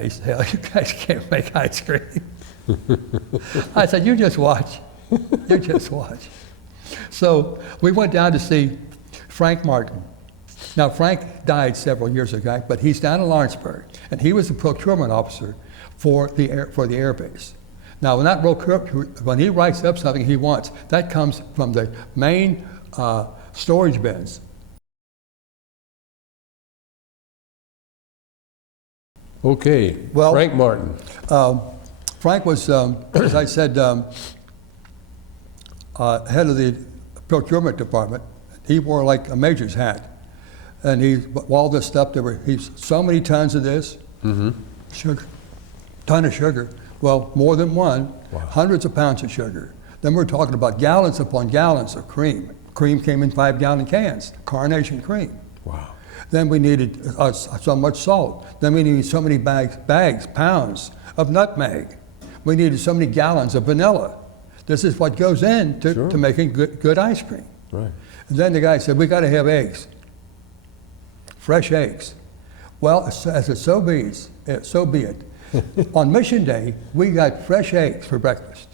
He said, hell, you guys can't make ice cream. I said, you just watch. You just watch. So we went down to see Frank Martin. Now, Frank died several years ago, but he's down in Lawrenceburg, and he was the procurement officer for the air base. Now, when he writes up something he wants, that comes from the main storage bins. Okay. Well, Frank Martin. Frank was, as I said, head of the procurement department. He wore like a major's hat. And all this stuff, he's so many tons of this, sugar, ton of sugar. Well, more than one, wow. Hundreds of pounds of sugar. Then we're talking about gallons upon gallons of cream. Cream came in 5-gallon cans, Carnation cream. Wow. Then we needed so much salt. Then we needed so many pounds of nutmeg. We needed so many gallons of vanilla. This is what goes into to making good ice cream. Right. And then the guy said, we got to have eggs, fresh eggs. Well, as it so be it. On mission day, we got fresh eggs for breakfast.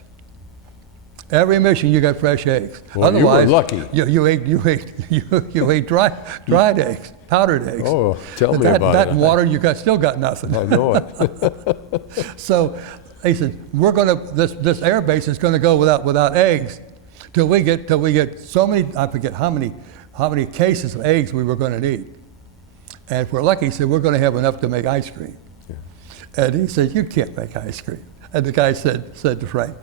Every mission, you got fresh eggs. Well, otherwise, you were lucky. You ate dried eggs, powdered eggs. Oh, tell me about that it. and water, still got nothing. I know it. So he said, this air base is going to go without eggs till we get so many. I forget how many cases of eggs we were going to need. And if we're lucky, he said, we're going to have enough to make ice cream. Yeah. And he said, you can't make ice cream. And the guy said to Frank,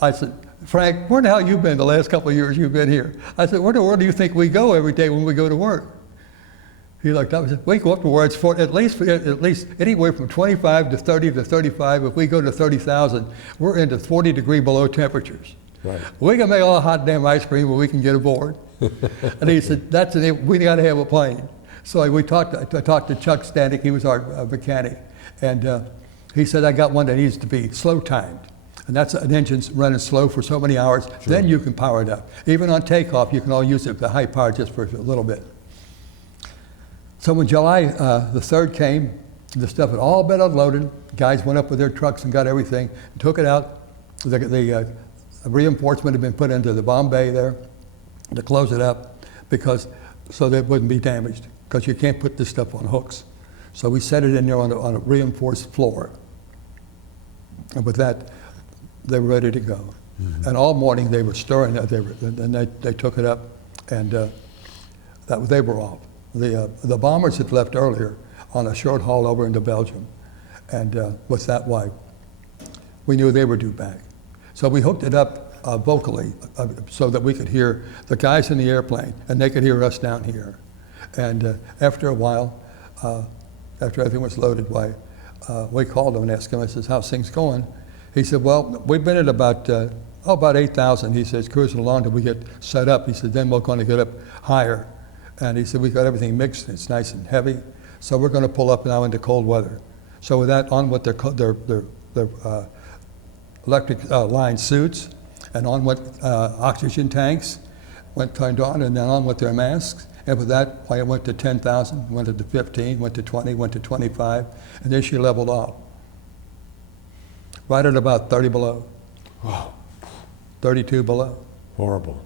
I said, Frank, where the hell you been the last couple of years you've been here? I said, where in the world do you think we go every day when we go to work? He looked up and said, we go up to where it's at least anywhere from 25 to 30 to 35. If we go to 30,000, we're into 40 degree below temperatures. Right. We can make all the hot damn ice cream, but we can get aboard. And he said, we got to have a plane. So I talked to Chuck Stanek, he was our mechanic, and he said, I got one that needs to be slow timed. And that's an engine's running slow for so many hours, then you can power it up. Even on takeoff, you can all use it for high power just for a little bit. So when July the 3rd came, the stuff had all been unloaded. Guys went up with their trucks and got everything, and took it out. The reinforcement had been put into the bomb bay there to close it up so that it wouldn't be damaged, because you can't put this stuff on hooks. So we set it in there on a reinforced floor. And with that, they were ready to go. Mm-hmm. And all morning they were stirring it, and they took it up, and they were off. The bombers had left earlier on a short haul over into Belgium, and with that, we knew they were due back. So we hooked it up vocally so that we could hear the guys in the airplane, and they could hear us down here. And after a while, after everything was loaded, we called him and asked him, I says, how's things going? He said, well, we've been at about 8,000. He says, cruising along till we get set up. He said, then we're going to get up higher. And he said, we've got everything mixed, it's nice and heavy, so we're going to pull up now into cold weather. So with that, on with their electric line suits, and on with oxygen tanks, turned on, and then on with their masks. And with that, I went to 10,000, went to 15, went to 20, went to 25, and then she leveled off. Right at about 30 below. Wow. 32 below. Horrible.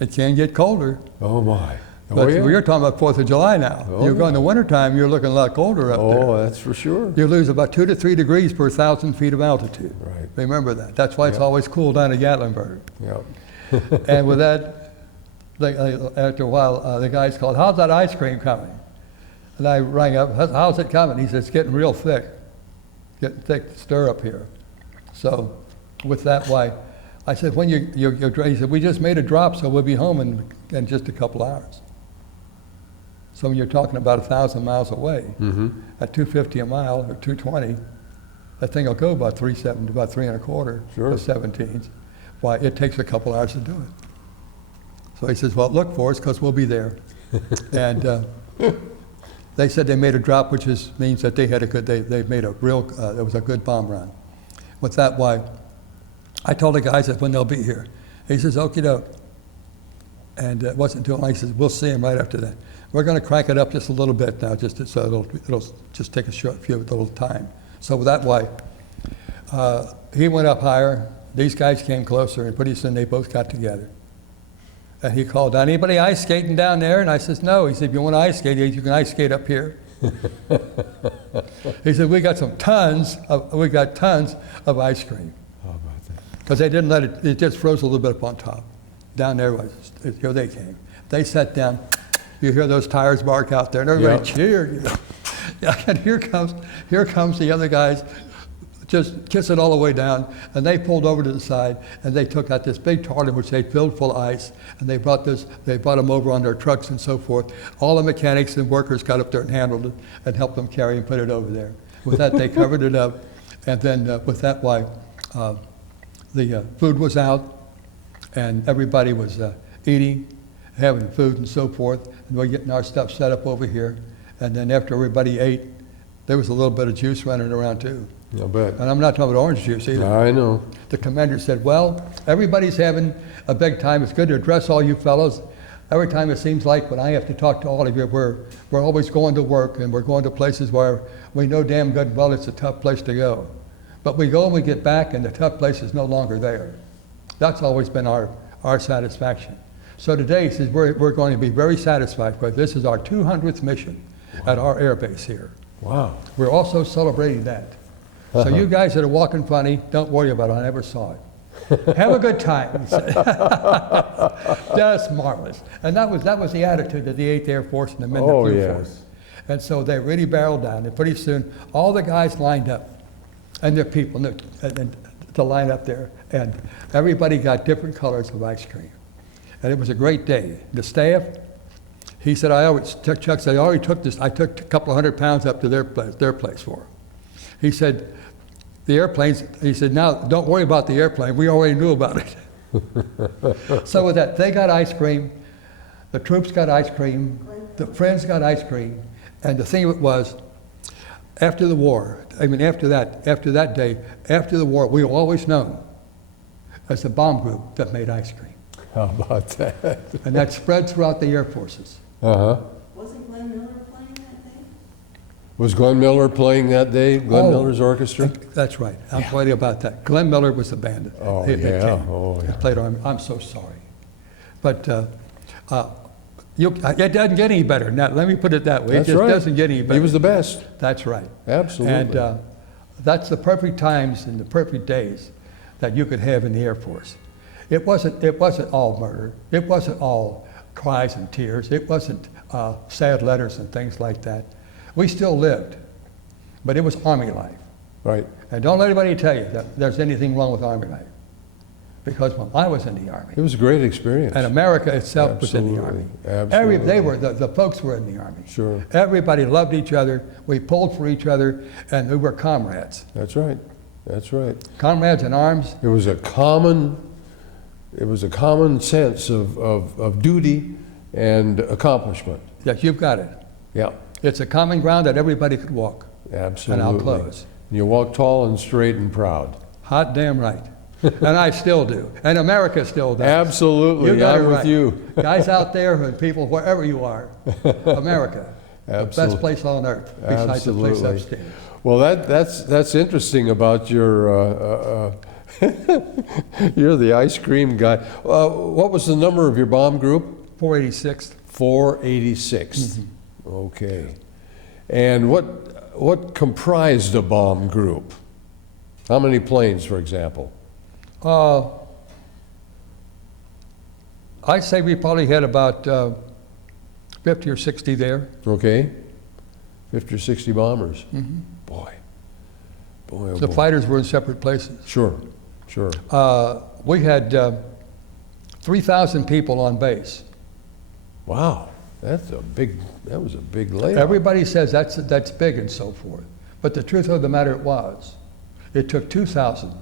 It can get colder. Oh, my. But you're talking about 4th of July now. You're going to wintertime, you're looking a lot colder up there. Oh, that's for sure. You lose about 2 to 3 degrees per 1,000 feet of altitude. Right. Remember that. That's why it's always cool down at Gatlinburg. Yeah. And with that, after a while, the guys called, how's that ice cream coming? And I rang up, how's it coming? He said, it's getting real thick. Getting thick to stir up here. So with that, I said, when you're he said, we just made a drop, so we'll be home in just a couple hours. So when you're talking about 1,000 miles away, at 250 a mile or 220, that thing will go about 3.7 to about 3 1/4 Sure. of 17s. Why, it takes a couple hours to do it. So he says, well, look for us because we'll be there. And they said they made a drop, which means that they made a real, it was a good bomb run. With that, I told the guys that when they'll be here. He says, okie doke. And it wasn't too long. He says, we'll see him right after that. We're going to crank it up just a little bit now, so it'll just take a few little time. So with that, he went up higher. These guys came closer, and pretty soon they both got together. And he called, anybody ice skating down there? And I says, no. He said, if you want to ice skate, you can ice skate up here. He said, we got tons of ice cream. How about that? Because they didn't let it just froze a little bit up on top. Down there here they came. They sat down. You hear those tires bark out there, and everybody cheered. And here comes the other guys, just kissing all the way down, and they pulled over to the side, and they took out this big tartan which they filled full of ice, and they brought them over on their trucks and so forth. All the mechanics and workers got up there and handled it and helped them carry and put it over there. With that, they covered it up, and then with that, the food was out, and everybody was eating, having food and so forth, and we're getting our stuff set up over here. And then after everybody ate, there was a little bit of juice running around too. I bet. And I'm not talking about orange juice either. I know. The commander said, well, everybody's having a big time. It's good to address all you fellows. Every time it seems like when I have to talk to all of you, we're always going to work, and we're going to places where we know damn good well it's a tough place to go. But we go and we get back, and the tough place is no longer there. That's always been our satisfaction. So today, he says, we're going to be very satisfied because this is our 200th mission at our air base here. Wow. We're also celebrating that. So you guys that are walking funny, don't worry about it. I never saw it. Have a good time, he said. That's marvelous. And that was the attitude of the 8th Air Force and the men that flew for us. And so they really barreled down. And pretty soon, all the guys lined up, and their people to line up there. And everybody got different colors of ice cream. And it was a great day. The staff, he said, Chuck said, I already took this. I took a couple of 100 pounds up to their place for them. He said, the airplanes, he said, now don't worry about the airplane. We already knew about it. So with that, they got ice cream, the troops got ice cream, the friends got ice cream, and the thing of it was, after the war, after that day, after the war, we were always known as the bomb group that made ice cream. How about that? And that spread throughout the air forces. Uh-huh. Wasn't Glenn Miller playing that day? Was Glenn Miller playing that day? Glenn Oh. Miller's orchestra? That's right. I'm sorry about that. Glenn Miller was the band. Oh, that yeah. came Oh, yeah. and played on. I'm so sorry. But it doesn't get any better than that. Let me put it that way. That's It just right. doesn't get any better. He was the best. That's right. Absolutely. And that's the perfect times and the perfect days that you could have in the Air Force. It wasn't all murder. It wasn't all cries and tears. It wasn't sad letters and things like that. We still lived, but it was Army life. Right. And don't let anybody tell you that there's anything wrong with Army life. Because when I was in the Army, It was a great experience. and America itself was in the Army. Absolutely. The folks were in the Army. Sure. Everybody loved each other. We pulled for each other, and we were comrades. That's right. That's right. Comrades in arms. It was a common sense of duty and accomplishment. Yes, you've got it. Yeah, It's a common ground that everybody could walk. absolutely. And I'll close. And you walk tall and straight and proud. Hot damn right. And I still do. And America still does. Absolutely. You got I'm it with right. you. Guys out there and people, wherever you are, America, the best Absolutely. place on earth, besides the place Absolutely. upstairs. Well, that's interesting about your, you're the ice cream guy. What was the number of your bomb group? 486th. 486. Okay. And what comprised a bomb group? How many planes, for example? I'd say we probably had about 50 or 60 there. Okay. 50 or 60 bombers. Boy. Boy, oh The boy. fighters were in separate places. Sure, sure. We had 3,000 people on base. Wow. That was a big layout. Everybody says that's big and so forth. But the truth of the matter it took 2,000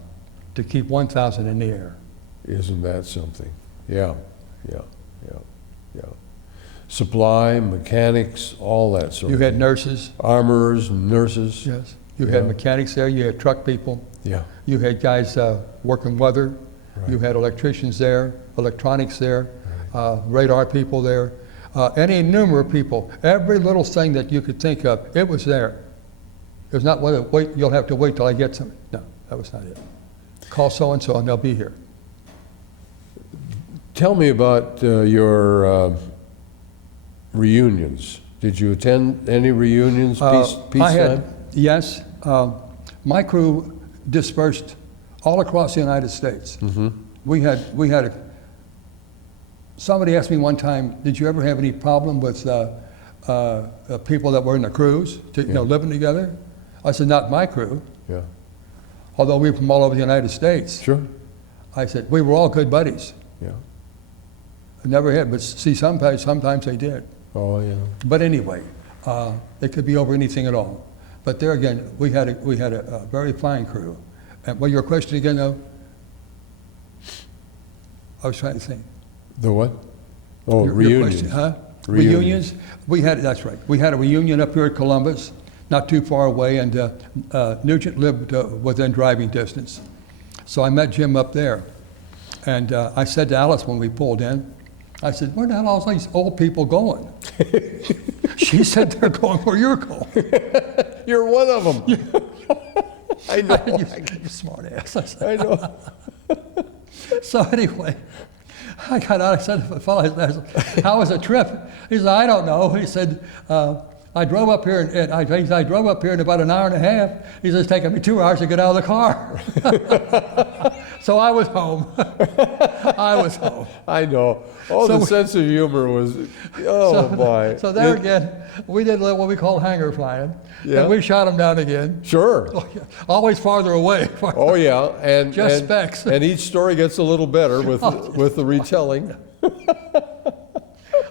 to keep 1,000 in the air. Isn't that something? Yeah, yeah, yeah, yeah. Supply, mechanics, all that sort You of had thing. nurses, Armorers, nurses. yes. You had Yeah. mechanics there, you had truck people, Yeah, you had guys working weather, you Right. had electricians there, electronics there, radar people there, any number of people. Every little thing that you could think of, it was there. It was not, wait, you'll have to wait till I get something. No, that was not it. Call so-and-so and they'll be here. Tell me about your reunions. Did you attend any reunions, I peacetime? had, yes. My crew dispersed all across the United States. We had somebody asked me one time, did you ever have any problem with people that were in the crews, living together? I said, not my crew, Yeah, although we were from all over the United States. sure. I said, we were all good buddies. Yeah. I never had, but see, sometimes they did. Oh, yeah. But anyway, it could be over anything at all. But there again, we had a very fine crew. And what your question again, though? I was trying to think. The what? Oh, Your reunions. question, huh? Reunions. Reunions? That's right. We had a reunion up here at Columbus, not too far away, and Nugent lived within driving distance. So I met Jim up there. And I said to Alice when we pulled in, I said, where the hell are all these old people going? She said, they're going where you're going. You're one of them. I know. You smart ass. I said, I know. so anyway, I got out. I said to the fellow, I said, how was the trip? He said, I don't know. He said, I drove up here, and I drove up here in about an hour and a half. He said, it's taken me 2 hours to get out of the car. So I was home. I was home. I know. Oh, So the we- sense of humor was, oh my. So there again, we did what we call hanger flying, Yeah. and we shot them down again. Sure. Oh, yeah. Always farther away. Oh, yeah. And Just and, specs. And each story gets a little better with the retelling.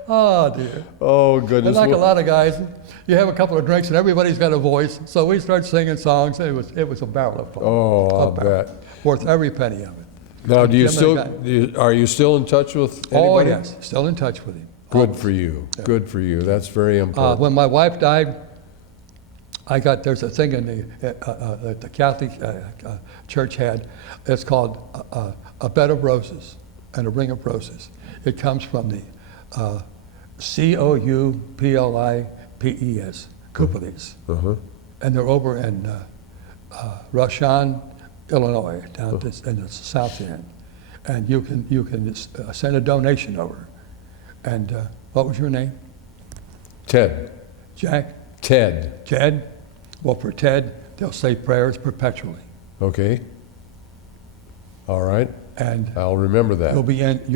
Oh dear. Oh, And goodness. like a Well, lot of guys, you have a couple of drinks and everybody's got a voice. So we start singing songs. It was a barrel of fun. Oh, A I'll barrel. bet. Worth every penny of it. Now, do you Jim still, and the guy- are you still in touch with anybody? Oh, yes, still in touch with him. Good for you. Good for you. That's very important. When my wife died, there's a thing in that the Catholic Church had. It's called a bed of roses and a ring of roses. It comes from the Couplipes, Couplipes. Uh-huh. And they're over in Roshan, Illinois, down in the south end. And you can send a donation over. And what was your name? Ted. Jack? Ted. Ted? Well, for Ted, they'll say prayers perpetually. Okay. All right. And I'll remember that. you'll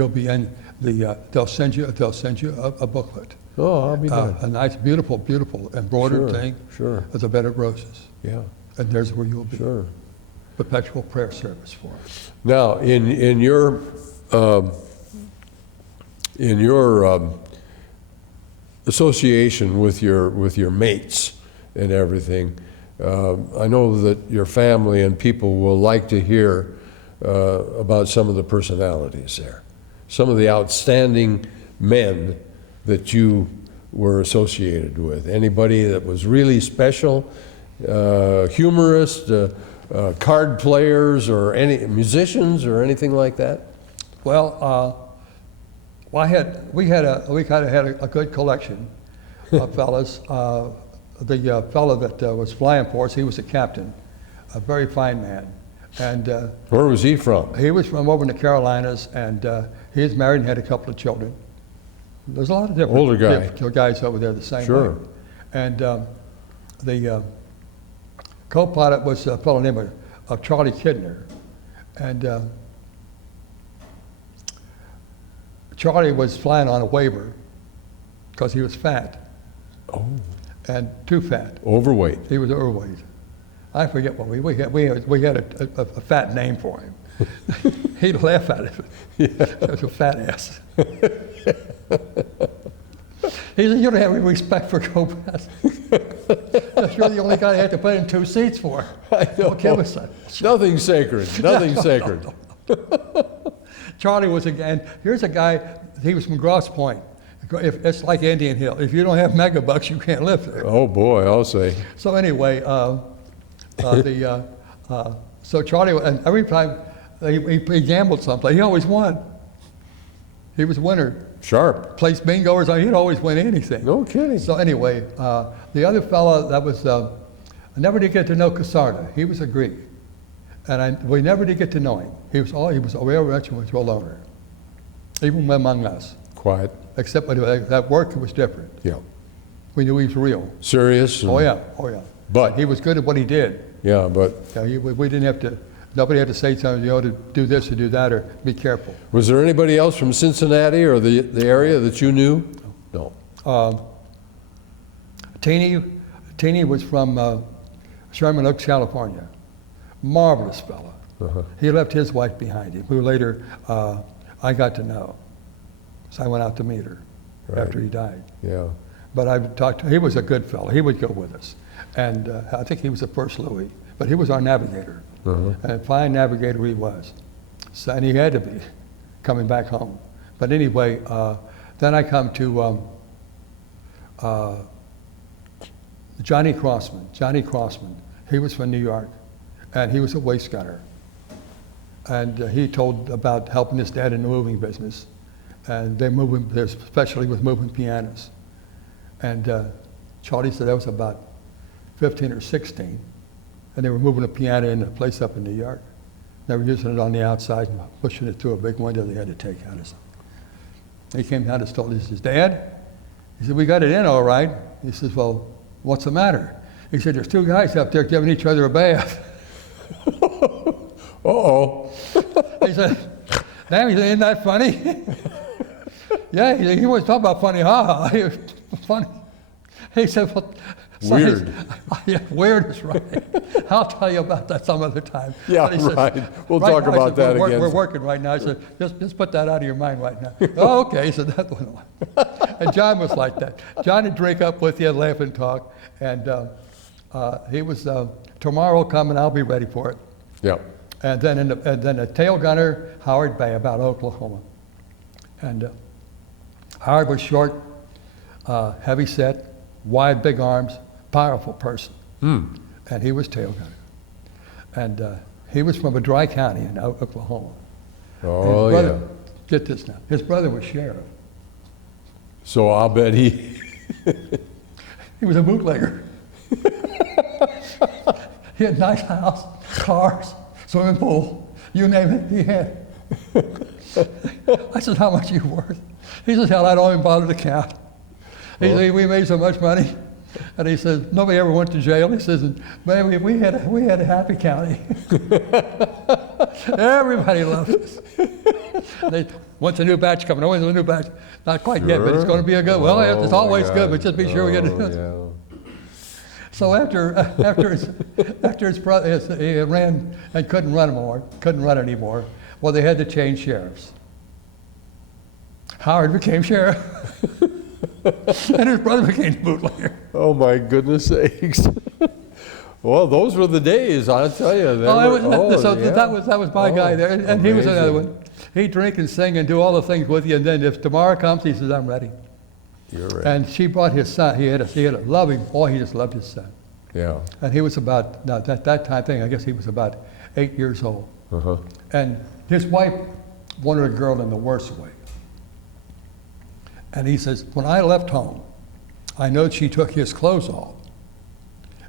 be in the, they'll send you a booklet. Oh, I'll be there. A nice, beautiful embroidered Sure, thing. sure. With a bed of roses. Yeah, And there's where you'll be. sure. Perpetual prayer service for us. Now, in your association with your mates and everything, I know that your family and people will like to hear about some of the personalities there, some of the outstanding men that you were associated with. Anybody that was really special, humorist, card players, or any musicians, or anything like that? Well, we kind of had a good collection of fellas. The fellow that was flying for us, he was a captain, a very fine man, and Where was he from? he was from over in the Carolinas, and he was married and had a couple of children. There's a lot of different Older guy. guys over there the same Sure. way. And the co-pilot was a fellow named Charlie Kidner, and Charlie was flying on a waiver because he was fat. Oh. And too fat. Overweight. He was overweight. I forget what we had a fat name for him. He'd laugh at it. It was a fat ass. He said, "You don't have any respect for co-pilots." You're the only guy I had to put in 2 seats for. I know. What give us that? Nothing sacred. Nothing sacred. Charlie was again. Here's a guy. He was from Grosse Pointe. It's like Indian Hill. If you don't have megabucks, you can't live there. Oh boy, I'll say. So anyway, so Charlie, and every time he gambled someplace, he always won. He was a winner. Sharp. Placed bingo or something, he'd always win anything. No kidding. So anyway, the other fellow that was, I never did get to know Casarda. He was a Greek, and we never did get to know him. He was real rich and was real loner, even among us. Quiet. Except when that work, it was different. Yeah. We knew he was real. Serious. Oh yeah, oh yeah. But He was good at what he did. yeah, but We didn't have to, nobody had to say something, you know, to do this or do that or be careful. was there anybody else from Cincinnati or the area that you knew? No. Teeny was from Sherman Oaks, California. Marvelous fella. Uh-huh. He left his wife behind him, who later I got to know. So I went out to meet her after he died. Yeah. But I talked to, he was a good fellow. He would go with us. And I think he was the first Louis, but he was our navigator. Uh-huh. And a fine navigator he was. So, and he had to be coming back home. But anyway, then I come to Johnny Crossman. Johnny Crossman, he was from New York, and he was a waist gunner. And he told about helping his dad in the moving business. And they're moving, especially with moving pianos. And Charlie said that was about 15 or 16. And they were moving a piano in a place up in New York. They were using it on the outside and pushing it through a big window they had to take out or something. He came down and told me, he says, "Dad," he said, "we got it in all right." He says, "Well, what's the matter?" He said, "There's 2 guys up there giving each other a bath." Uh-oh. He said, "Damn," he said, "isn't that funny?" Yeah, he was talking about funny, ha-ha. He was funny. He said, "Well, Weird. Yeah, weird is right. I'll tell you about that some other time." Yeah, But he said, right. We'll "Right talk now," I about said, that we're, again. We're working right now. I said, just put that out of your mind right now. Oh, okay. He said, that went on. And John was like that. John would drink up with you and laugh and talk. And he was, tomorrow will come and I'll be ready for it. Yeah. and then a tail gunner, Howard Bay, about Oklahoma. And Howard was short, heavy set, wide, big arms, powerful person. And he was tail gunner. And he was from a dry county in Oklahoma. Oh, His brother, yeah. get this now, his brother was sheriff. So I'll bet he, He was a bootlegger. He had a nice house, cars, swimming pool, you name it, he had. I said, how much are you worth? He says, hell, I don't even bother to count. He said, we made so much money. And he says, nobody ever went to jail. He says, man, we had a happy county. Everybody loved us. When's a new batch coming? When's a new batch? Not quite yet, but it's going to be a good. Well, it's Oh, always my good, God. but just be sure we get it. Oh, So after his brother, he ran and couldn't run anymore. Well, they had to change sheriffs. Howard became sheriff, and his brother became bootlegger. Oh, my goodness sakes. Well, those were the days, I'll tell you. That was my guy there, and he was another amazing. one. He'd drink and sing and do all the things with you, and then if tomorrow comes, he says, I'm ready. You're right. And she brought his son. He had a loving boy. He just loved his son. Yeah. And he was about, now that time thing, I guess he was about 8 years old. Uh-huh. And his wife wanted a girl in the worst way. And he says, when I left home, I know she took his clothes off.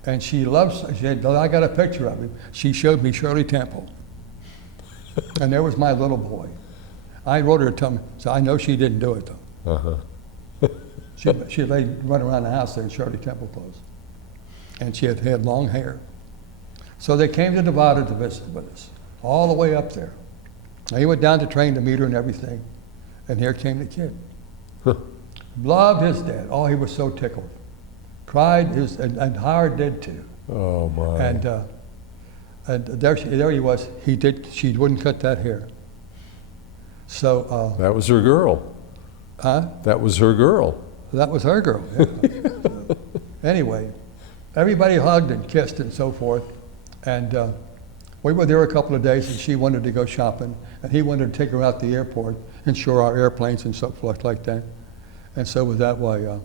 And she said, I got a picture of him. She showed me Shirley Temple. And there was my little boy. I wrote her to tell me, so I know she didn't do it though. Uh-huh. She run around the house there in Shirley Temple clothes. And she had long hair. So they came to Nevada to visit with us, all the way up there. And he went down to train to meet her and everything. And here came the kid. Loved his dad. Oh, he was so tickled. Cried, and Howard did too. Oh, my. And there he was. She wouldn't cut that hair. So, That was her girl. That was her girl. that was her girl. Yeah. Anyway, everybody hugged and kissed and so forth. And we were there a couple of days, and she wanted to go shopping, and he wanted to take her out to the airport and show our airplanes and so forth like that. And so with that way,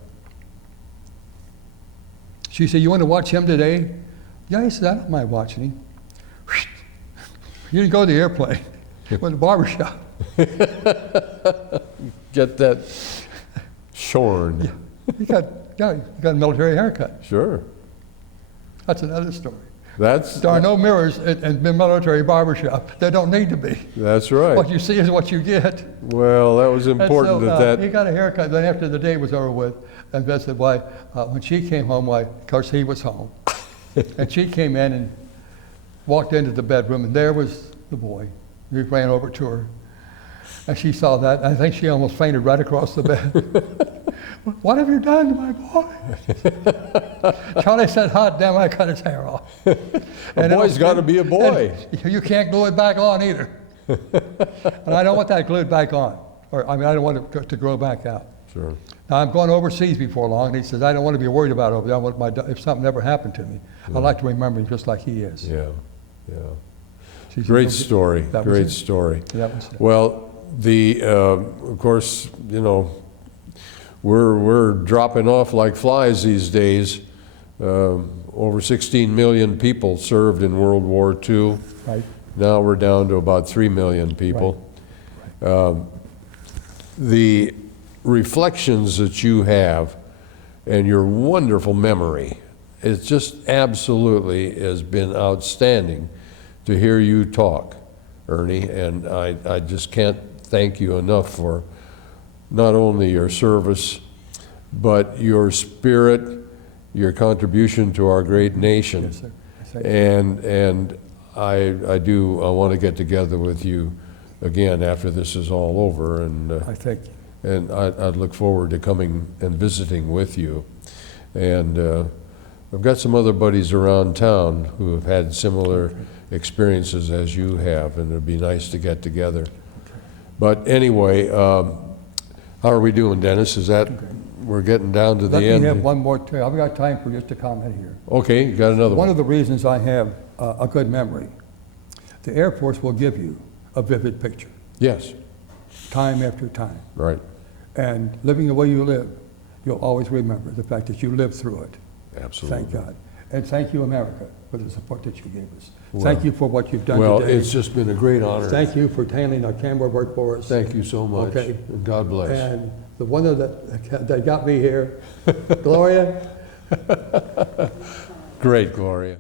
she said, you want to watch him today? Yeah, he said, I don't mind watching him. You didn't go to the airplane. You went to the barbershop. Get that shorn. You got a military haircut. Sure. That's another story. That's There are no mirrors in the military barbershop. There don't need to be. that's right. What you see is what you get. Well, that was And important so, he that got a haircut. Then after the day was over with, and Beth said, why, when she came home, why, of course he was home. And she came in and walked into the bedroom, and there was the boy. He ran over to her. And she saw that. I think she almost fainted right across the bed. What have you done to my boy? Charlie said, hot damn, I cut his hair off. a boy's got to be a boy. And you can't glue it back on either. And I don't want that glued back on. I don't want it to grow back out. Sure. Now, I'm going overseas before long, and he says, I don't want to be worried about it over there. I want if something ever happened to me, I'd like to remember him just like he is. Yeah. Yeah. She said, Great story. That was Great it. story. That was it. Well, of course, we're dropping off like flies these days. Over 16 million people served in World War II. Right. Now we're down to about 3 million people. The reflections that you have and your wonderful memory, it just absolutely has been outstanding to hear you talk, Ernie, and I just can't thank you enough for not only your service, but your spirit, your contribution to our great nation. Yes, sir. Thank you. And I want to get together with you again after this is all over, and I thank you. and I'd look forward to coming and visiting with you. And I've got some other buddies around town who have had similar experiences as you have, and it'd be nice to get together. But anyway, how are we doing, Dennis? Is that, we're getting down to the Let end? me have one more, I've got time for just a comment here. Okay, you got another One one. of the reasons I have a good memory the Air Force will give you a vivid picture, Yes, time after time. right. And living the way you live, you'll always remember the fact that you lived through it. Absolutely. Thank God. And thank you, America, for the support that you gave us. Well- Thank you for what you've done Well, today. it's just been a great honor. Thank you for handling our camera work for us. Thank you so much. Okay. And God bless. And the one that got me here, Gloria, Great, Gloria.